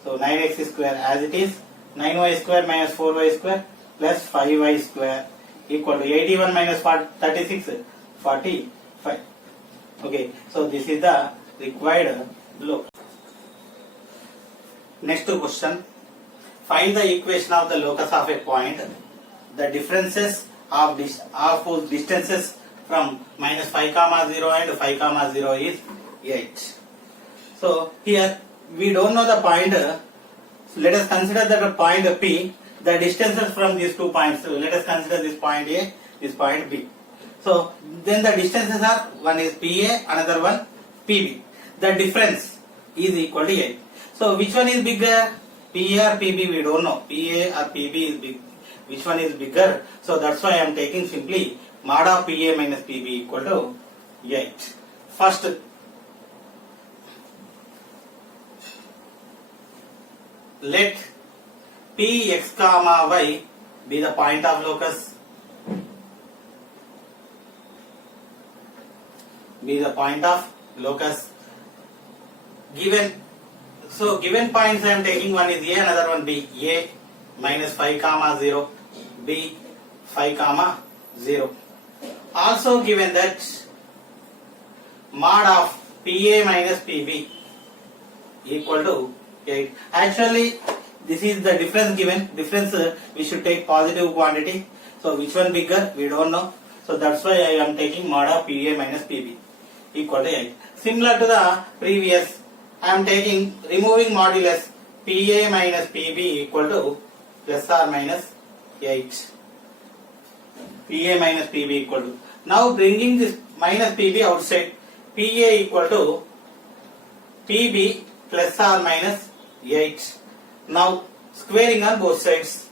So 9x square as it is, 9y square minus 4y square plus 5y square equal to 81 minus 36, 45. Okay, so this is the required locus. Next question. Find the equation of the locus of a point. The differences of whose distances from minus 5 comma 0 and 5 comma 0 is 8. So here we don't know the point. So let us consider that a point P, the distances from these 2 points. So let us consider this point A, this point B. So then the distances are, one is PA, another one PB. The difference is equal to 8. So which one is bigger? PA or PB, we don't know. PA or PB is big. Which one is bigger? So that's why I am taking simply mod of PA minus PB equal to 8. First, let Px comma y be the point of locus. Be the point of locus. Given points I am taking, one is A, another one B. A minus 5 comma 0, B 5 comma 0. Also given that mod of PA minus PB equal to 8. Actually this is the difference given. Difference we should take positive quantity. So which one bigger we don't know. So that's why I am taking mod of PA minus PB equal to 8. Similar to the previous, I am taking removing modulus PA minus PB equal to plus or minus 8. PA minus PB equal to. Now bringing this minus PB outside. PA equal to PB plus or minus 8. Now squaring on both sides.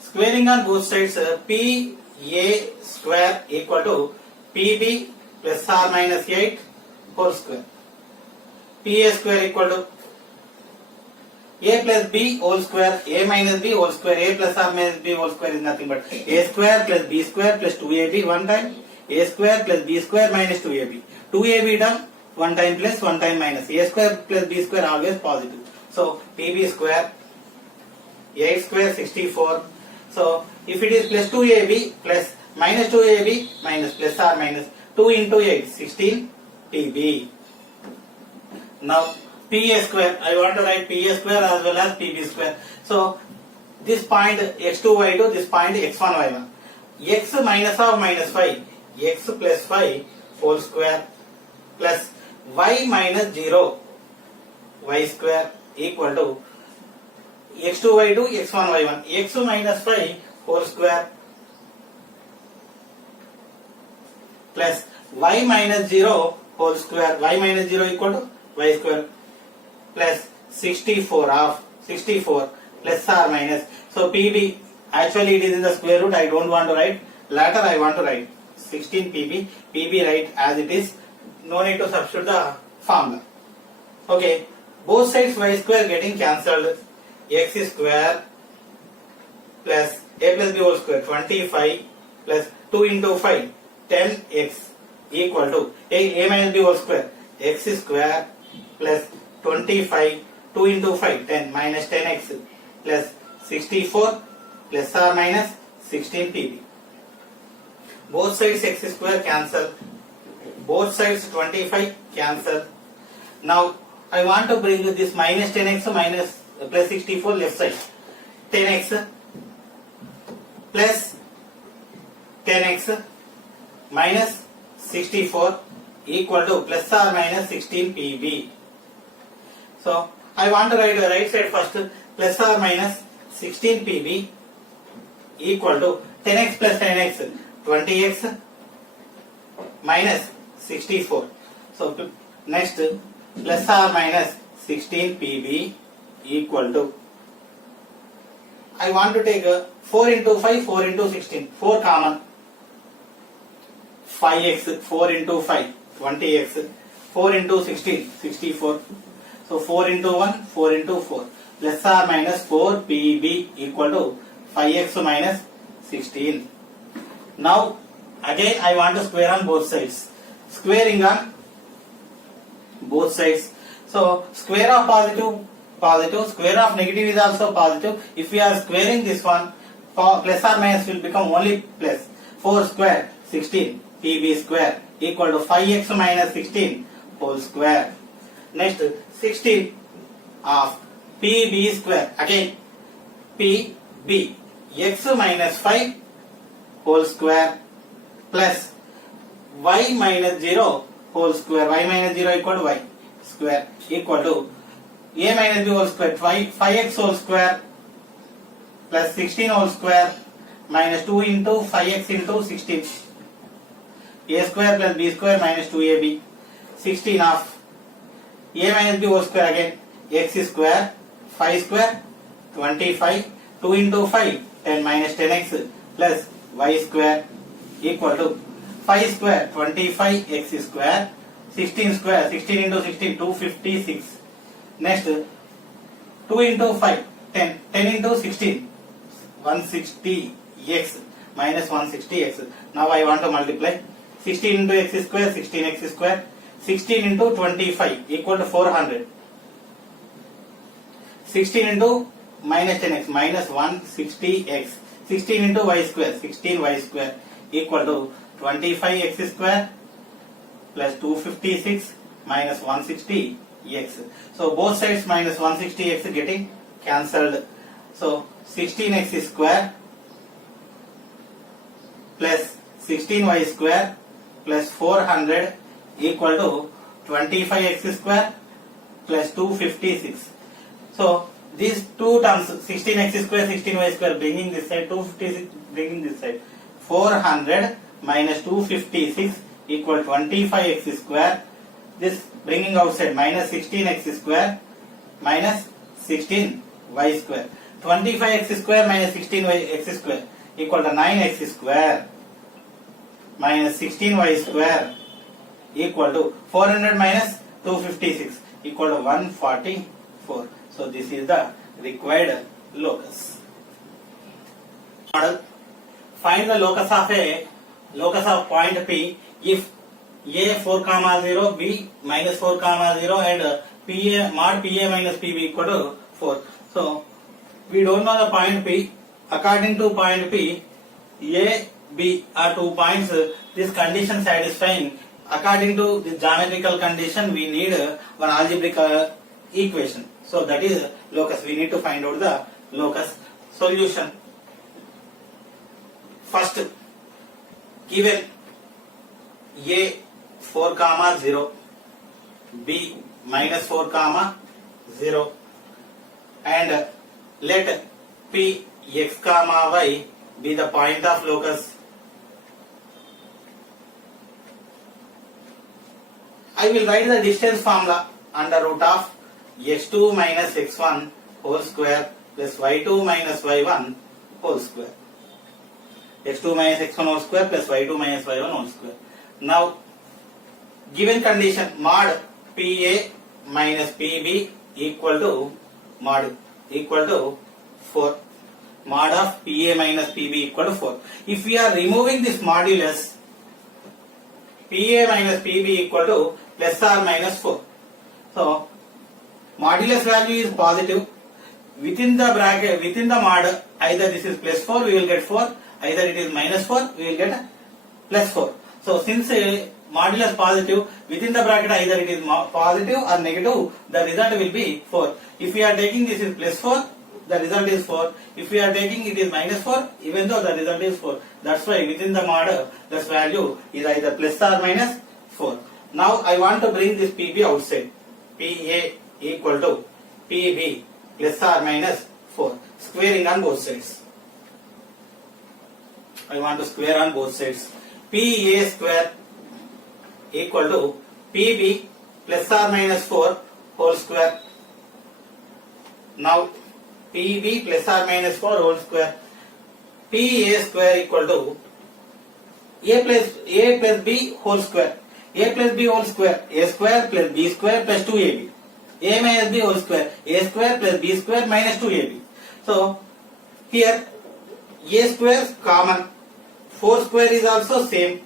Squaring on both sides, PA square equal to PB plus or minus 8 whole square. PA square equal to A plus B whole square, A minus B whole square. A plus or minus B whole square is nothing but A square plus B square plus 2AB one time. A square plus B square minus 2AB. 2AB done one time plus one time minus. A square plus B square always positive. So PB square 8 square 64. So if it is plus 2AB plus minus 2AB minus plus or minus 2 into 8 16 PB. Now PA square, I want to write PA square as well as PB square. So this point x2 y2, this point x1 y1. X minus of minus 5, x plus 5 whole square plus y minus 0 y square equal to x2 y2 x1 y1. X minus 5 whole square plus y minus 0 whole square. Y minus 0 equal to y square plus 64 of 64 plus or minus. So PB, actually it is in the square root, I don't want to write. Later I want to write 16 PB. PB write as it is. No need to substitute the formula. Okay, both sides y square getting cancelled. X square plus A plus B whole square 25 plus 2 into 5 10x equal to A minus B whole square. X square plus 25 2 into 5 10 minus 10x plus 64 plus or minus 16 PB. Both sides x square cancel. Both sides 25 cancel. Now I want to bring this minus 10x minus plus 64 left side. 10x plus 10x minus 64 equal to plus or minus 16 PB. So I want to write the right side first. Plus or minus 16 PB equal to 10x plus 10x 20x minus 64. So next plus or minus 16 PB equal to, I want to take 4 into 5 4 into 16. 4 common. 5x 4 into 5 20x 4 into 16 64. So 4 into 1 4 into 4 plus or minus 4 PB equal to 5x minus 16. Now again I want to square on both sides. Squaring on both sides. So square of positive positive, square of negative is also positive. If we are squaring this one, plus or minus will become only plus. 4 square 16 PB square equal to 5x minus 16 whole square. Next 16 of PB square, again PB x minus 5 whole square plus y minus 0 whole square. Y minus 0 equal to y square equal to A minus B whole square 5x whole square plus 16 whole square minus 2 into 5x into 16. A square plus B square minus 2AB. 16 of A minus B whole square again x square 5 square 25 2 into 5 10 minus 10x plus y square equal to 5 square 25 x square 16 square 16 into 16 256. Next 2 into 5 10 10 into 16 160x minus 160x. Now I want to multiply 16 into x square 16x square 16 into 25 equal to 400. 16 into minus 10x minus 160x. 16 into y square 16y square equal to 25x square plus 256 minus 160x. So both sides minus 160x getting cancelled. So 16x square plus 16y square plus 400 equal to 25x square plus 256. So these two terms 16x square 16y square bringing this side 256 bringing this side 400 minus 256 equal 25x square. This bringing outside minus 16x square minus 16y square. 25x square minus 16x square equal to 9x square minus 16y square equal to 400 minus 256 equal to 144. So this is the required locus. Model. Find the locus of point P if A 4 comma 0, B minus 4 comma 0 and PA mod PA minus PB equal to 4. So we don't know the point P. According to point P, A, B are 2 points. This condition satisfying. According to the geometrical condition, we need one algebraic equation. So that is locus. We need to find out the locus. Solution. First, given A 4 comma 0, B minus 4 comma 0 and let P x comma y be the point of locus. I will write the distance formula under root of x2 minus x1 whole square plus y2 minus y1 whole square. x2 minus x1 whole square plus y2 minus y1 whole square. Now, given condition mod PA minus PB equal to 4. Mod of PA minus PB equal to 4. If we are removing this modulus, PA minus PB equal to plus or minus 4. So, modulus value is positive. Within the bracket, within the mod, either this is plus 4, we will get 4. Either it is minus 4, we will get plus 4. So, since modulus positive, within the bracket either it is positive or negative, the result will be 4. If we are taking this is plus 4, the result is 4. If we are taking it is minus 4, even though the result is 4. That's why within the mod, this value is either plus or minus 4. Now I want to bring this PB outside. PA equal to PB plus or minus 4. Squaring on both sides. I want to square on both sides. PA square equal to PB plus or minus 4 whole square. Now PB plus or minus 4 whole square. PA square equal to A plus B whole square. A plus B whole square. A square plus B square plus 2AB. A minus B whole square. A square plus B square minus 2AB. So here A square is common. 4 square is also same.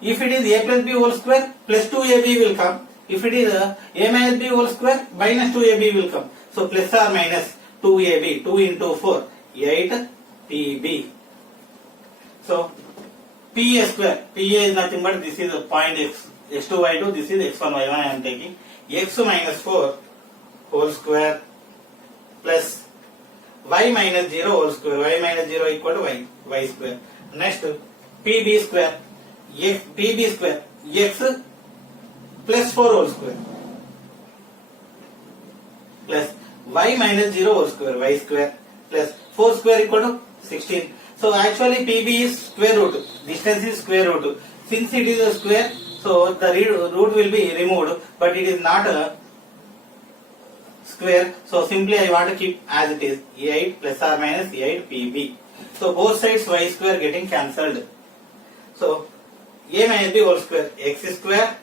If it is A plus B whole square, plus 2AB will come. If it is A minus B whole square, minus 2AB will come. So plus or minus 2AB, 2 into 4, 8 PB. So PA square, PA is nothing but this is a point x2, y2, this is x1, y1 I am taking. X minus 4 whole square plus y minus 0 whole square, y minus 0 equal to y square. Next, PB square, PB square, x plus 4 whole square plus y minus 0 whole square, y square plus 4 square equal to 16. So actually PB is square root, distance is square root. Since it is a square, so the root will be removed, but it is not a square. So simply I want to keep as it is, 8 plus or minus 8 PB. So both sides y square getting cancelled. So A minus B whole square, x square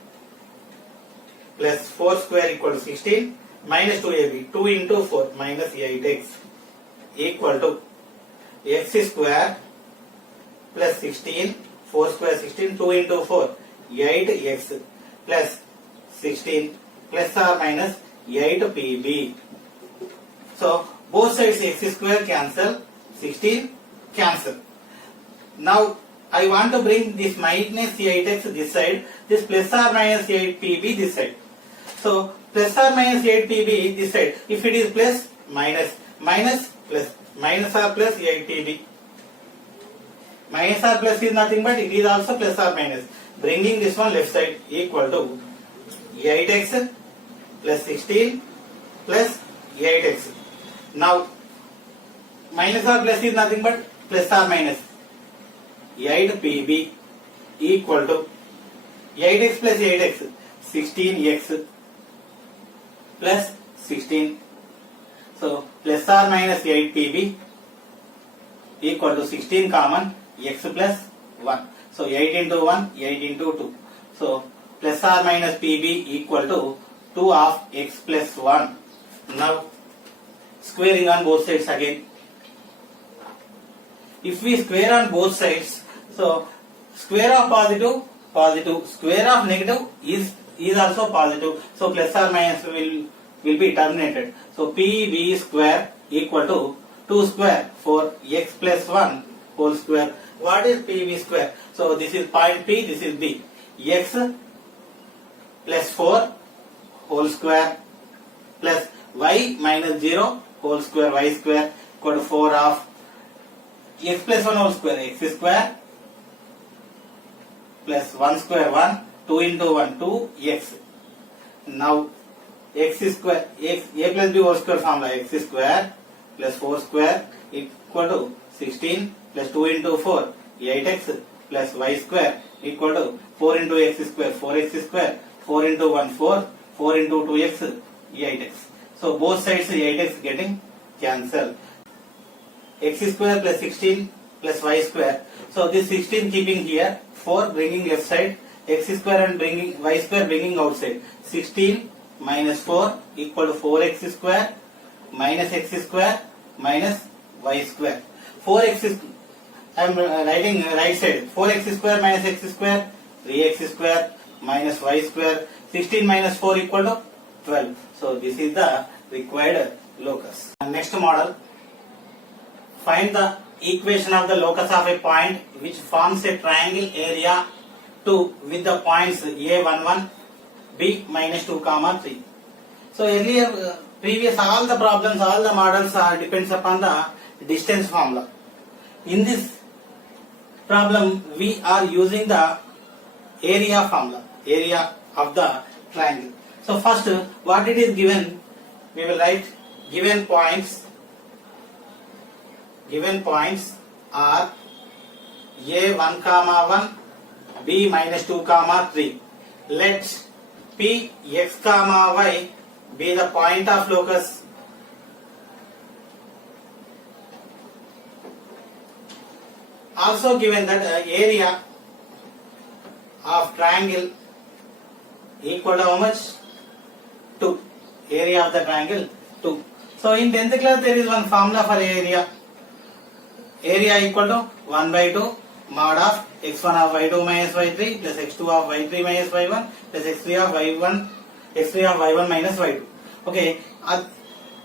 plus 4 square equal to 16 minus 2AB, 2 into 4 minus 8x equal to x square plus 16, 4 square 16, 2 into 4, 8x plus 16 plus or minus 8 PB. So both sides x square cancel, 16 cancel. Now I want to bring this minus 8x this side, this plus or minus 8 PB this side. So plus or minus 8 PB this side. If it is plus, minus, minus, plus, minus or plus 8 PB. Minus or plus is nothing but it is also plus or minus. Bringing this one left side equal to 8x plus 16 plus 8x. Now minus or plus is nothing but plus or minus. 8pb equal to 8x plus 8x 16x plus 16. So plus or minus 8pb equal to 16 common x plus 1. So 8 into 1, 8 into 2. So plus or minus pb equal to 2 of x plus 1. Now squaring on both sides again. If we square on both sides, so square of positive, positive, square of negative is also positive. So plus or minus will be terminated. So pb square equal to 2 square for x plus 1 whole square. What is pb square? So this is point P, this is B. X plus 4 whole square plus y minus 0 whole square, y square equal to 4 of x plus 1 whole square, x square plus 1 square 1, 2 into 1 2 x. Now x square, x, a plus b whole square formula, x square plus 4 square equal to 16 plus 2 into 4 8x plus y square equal to 4 into x square 4x square 4 into 1 4 4 into 2x 8x. So both sides 8x getting cancelled. X square plus 16 plus y square. So this 16 keeping here, 4 bringing left side, x square and bringing y square bringing outside. 16 minus 4 equal to 4x square minus x square minus y square. 4x is, I am writing right side. 4x square minus x square 3x square minus y square. 16 minus 4 equal to 12. So this is the required locus. Next model. Find the equation of the locus of a point which forms a triangle area 2 with the points a11, b minus 2 comma 3. So earlier, previous all the problems, all the models depends upon the distance formula. In this problem, we are using the area formula, area of the triangle. So first, what it is given, we will write given points are a1 comma 1, b minus 2 comma 3. Let p x comma y be the point of locus. Also given that area of triangle equal to how much? 2. Area of the triangle 2. So in 10th class there is one formula for area. Area equal to 1 by 2 mod of x1 of y2 minus y3 plus x2 of y3 minus y1 plus x3 of y1 minus y2. Okay.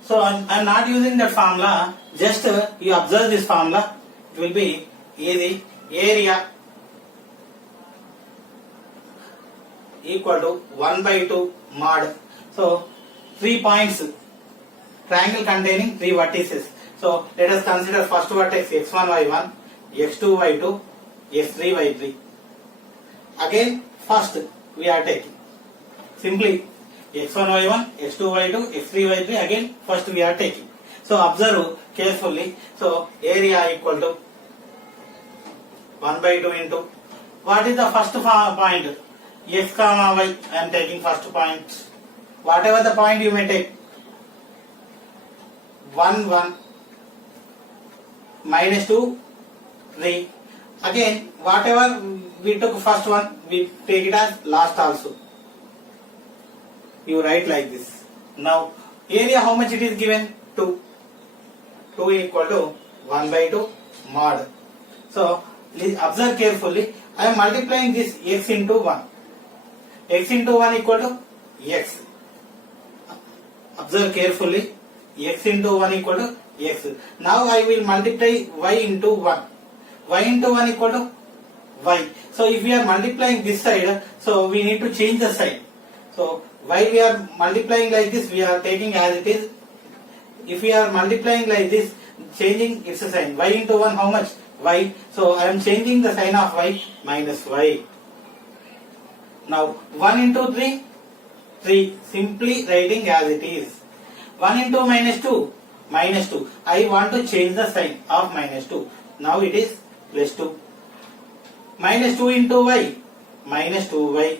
So I am not using that formula. Just you observe this formula. It will be easy. Area equal to 1 by 2 mod. So 3 points. Triangle containing 3 vertices. So let us consider first vertex x1 y1, x2 y2, x3 y3. Again first we are taking simply x1 y1, x2 y2, x3 y3. Again first we are taking. So observe carefully. So area equal to 1 by 2 into what is the first point? X comma y. I am taking first point. Whatever the point you may take. 1 1 minus 2 3. Again whatever we took first one, we take it as last also. You write like this. Now area how much it is given? 2. 2 equal to 1 by 2 mod. So please observe carefully. I am multiplying this x into 1. X into 1 equal to x. Observe carefully. X into 1 equal to x. Now I will multiply y into 1. Y into 1 equal to y. So if we are multiplying this side, so we need to change the sign. So while we are multiplying like this, we are taking as it is. If we are multiplying like this, changing its sign. Y into 1 how much? Y. So I am changing the sign of y minus y. Now 1 into 3, 3. Simply writing as it is. 1 into minus 2, minus 2. I want to change the sign of minus 2. Now it is plus 2. minus 2 into y, minus 2y,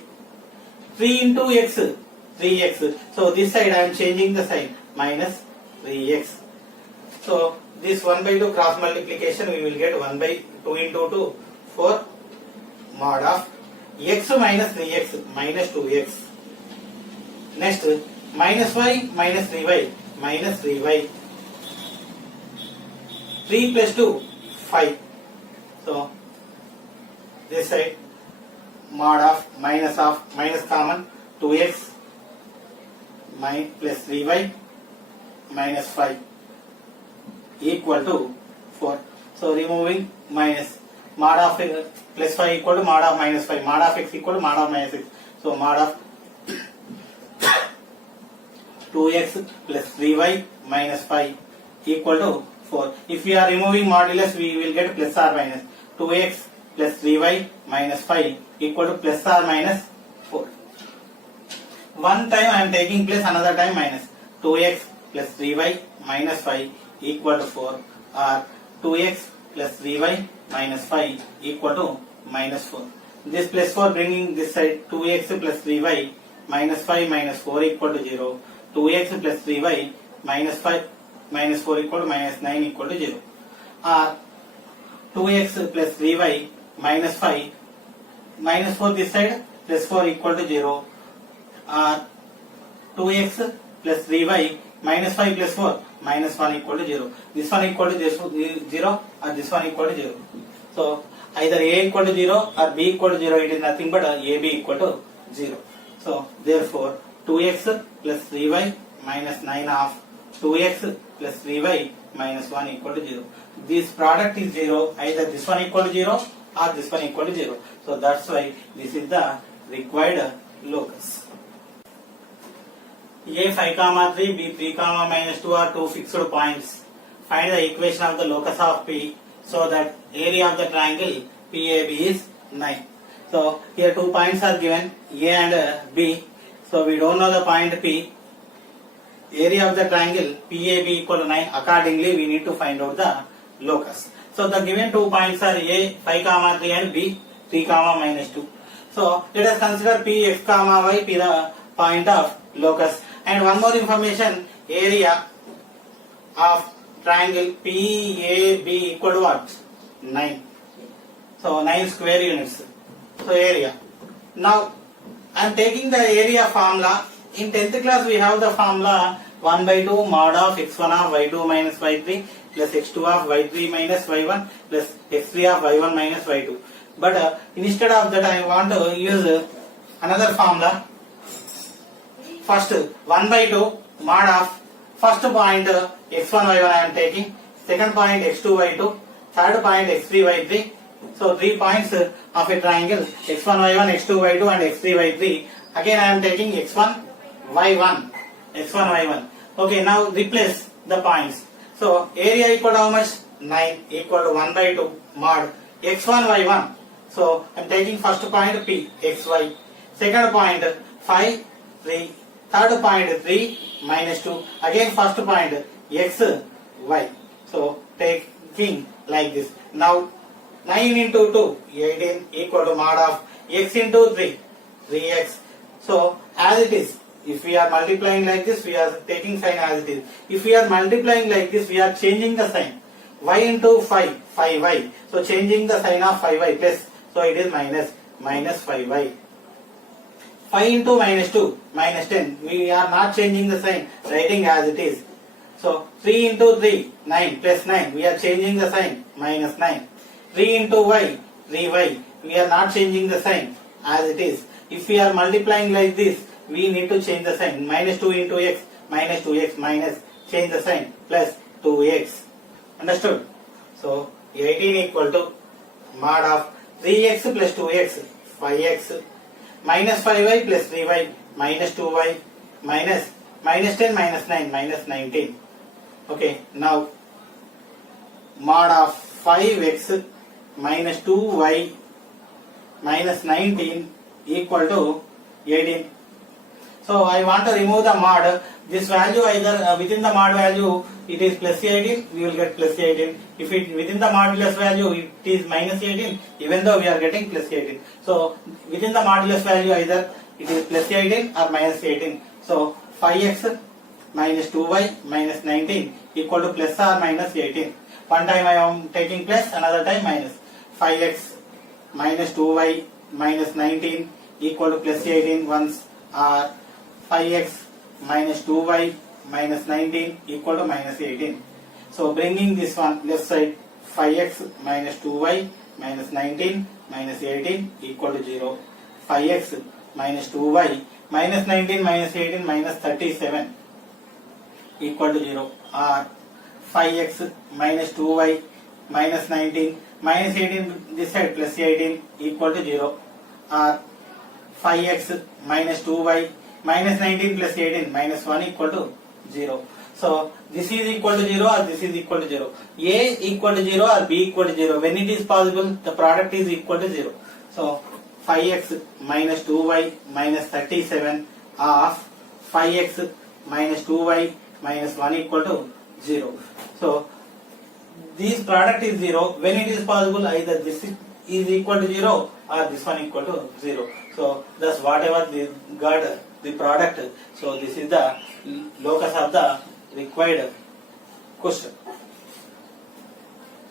3 into x, 3x. So this side I am changing the sign, minus 3x. So this 1 by 2 cross multiplication, we will get 1 by 2 into 2, 4 mod of x minus 3x, minus 2x. Next, minus y, minus 3y, minus 3y. 3 plus 2, 5. So this side mod of minus common, 2x plus 3y minus 5 equal to 4. So removing minus, mod of plus 5 equal to mod of minus 5, mod of x equal to mod of minus x. So mod of 2x plus 3y minus 5 equal to 4. If we are removing modulus, we will get plus or minus. 2x plus 3y minus 5 equal to plus or minus 4. One time I am taking plus, another time minus. 2x plus 3y minus 5 equal to 4, or 2x plus 3y minus 5 equal to minus 4. This plus 4 bringing this side, 2x plus 3y minus 5 minus 4 equal to 0. 2x plus 3y minus 5 minus 4 equal to minus 9 equal to 0. Or 2x plus 3y minus 5 minus 4 this side, plus 4 equal to 0. Or 2x plus 3y minus 5 plus 4 minus 1 equal to 0. This one equal to 0 or this one equal to 0. So either a equal to 0 or b equal to 0, it is nothing but ab equal to 0. So therefore 2x plus 3y minus 9 of 2x plus 3y minus 1 equal to 0. This product is 0, either this one equal to 0 or this one equal to 0. So that's why this is the required locus. A 5, 3, B 3, minus 2 are two fixed points. Find the equation of the locus of P so that area of the triangle PAB is 9. So here 2 points are given, A and B. So we don't know the point P. Area of the triangle PAB equal to 9. Accordingly, we need to find out the locus. So the given 2 points are A 5, 3 and B 3, minus 2. So let us consider P x, y P the point of locus. And one more information, area of triangle PAB equal to what? 9. So 9 square units. So area. Now I am taking the area formula. In 10th class we have the formula 1 by 2 mod of x1 of y2 minus y3 plus x2 of y3 minus y1 plus x3 of y1 minus y2. But instead of that I want to use another formula. First 1 by 2 mod of first point x1 y1 I am taking, second point x2 y2, third point x3 y3. So 3 points of a triangle x1 y1, x2 y2 and x3 y3. Again I am taking x1 y1, x1 y1. Okay, now replace the points. So area equal to how much? 9 equal to 1 by 2 mod x1 y1. So I am taking first point P xy, second point 5 3, third point 3 minus 2, again first point x y. So taking like this. Now 9 into 2 18 equal to mod of x into 3 3x. So as it is, if we are multiplying like this, we are taking sign as it is. If we are multiplying like this, we are changing the sign. Y into 5 5y. So changing the sign of 5y plus. So it is minus 5y. 5 into minus 2 minus 10. We are not changing the sign, writing as it is. So 3 into 3 9 plus 9. We are changing the sign, minus 9. 3 into y 3y. We are not changing the sign as it is. If we are multiplying like this, we need to change the sign. Minus 2 into x minus 2x minus, change the sign, plus 2x. Understood? So 18 equal to mod of 3x plus 2x 5x minus 5y plus 3y minus 2y minus 10 minus 9 minus 19. Okay, now mod of 5x minus 2y minus 19 equal to 18. So I want to remove the mod. This value either within the mod value it is plus 18, we will get plus 18. If it within the modulus value it is minus 18, even though we are getting plus 18. So within the modulus value either it is plus 18 or minus 18. So 5x minus 2y minus 19 equal to plus or minus 18. One time I am taking plus, another time minus. 5x minus 2y minus 19 equal to plus 18 once, or 5x minus 2y minus 19 equal to minus 18. So bringing this one left side, 5x minus 2y minus 19 minus 18 equal to 0. 5x minus 2y minus 19 minus 18 minus 37 equal to 0, or 5x minus 2y minus 19 minus 18 this side plus 18 equal to 0, or 5x minus 2y minus 19 plus 18 minus 1 equal to 0. So this is equal to 0 or this is equal to 0. A equal to 0 or B equal to 0. When it is possible, the product is equal to 0. So 5x minus 2y minus 37 of 5x minus 2y minus 1 equal to 0. So this product is 0. When it is possible, either this is equal to 0 or this one equal to 0. So thus whatever they got the product, so this is the locus of the required question.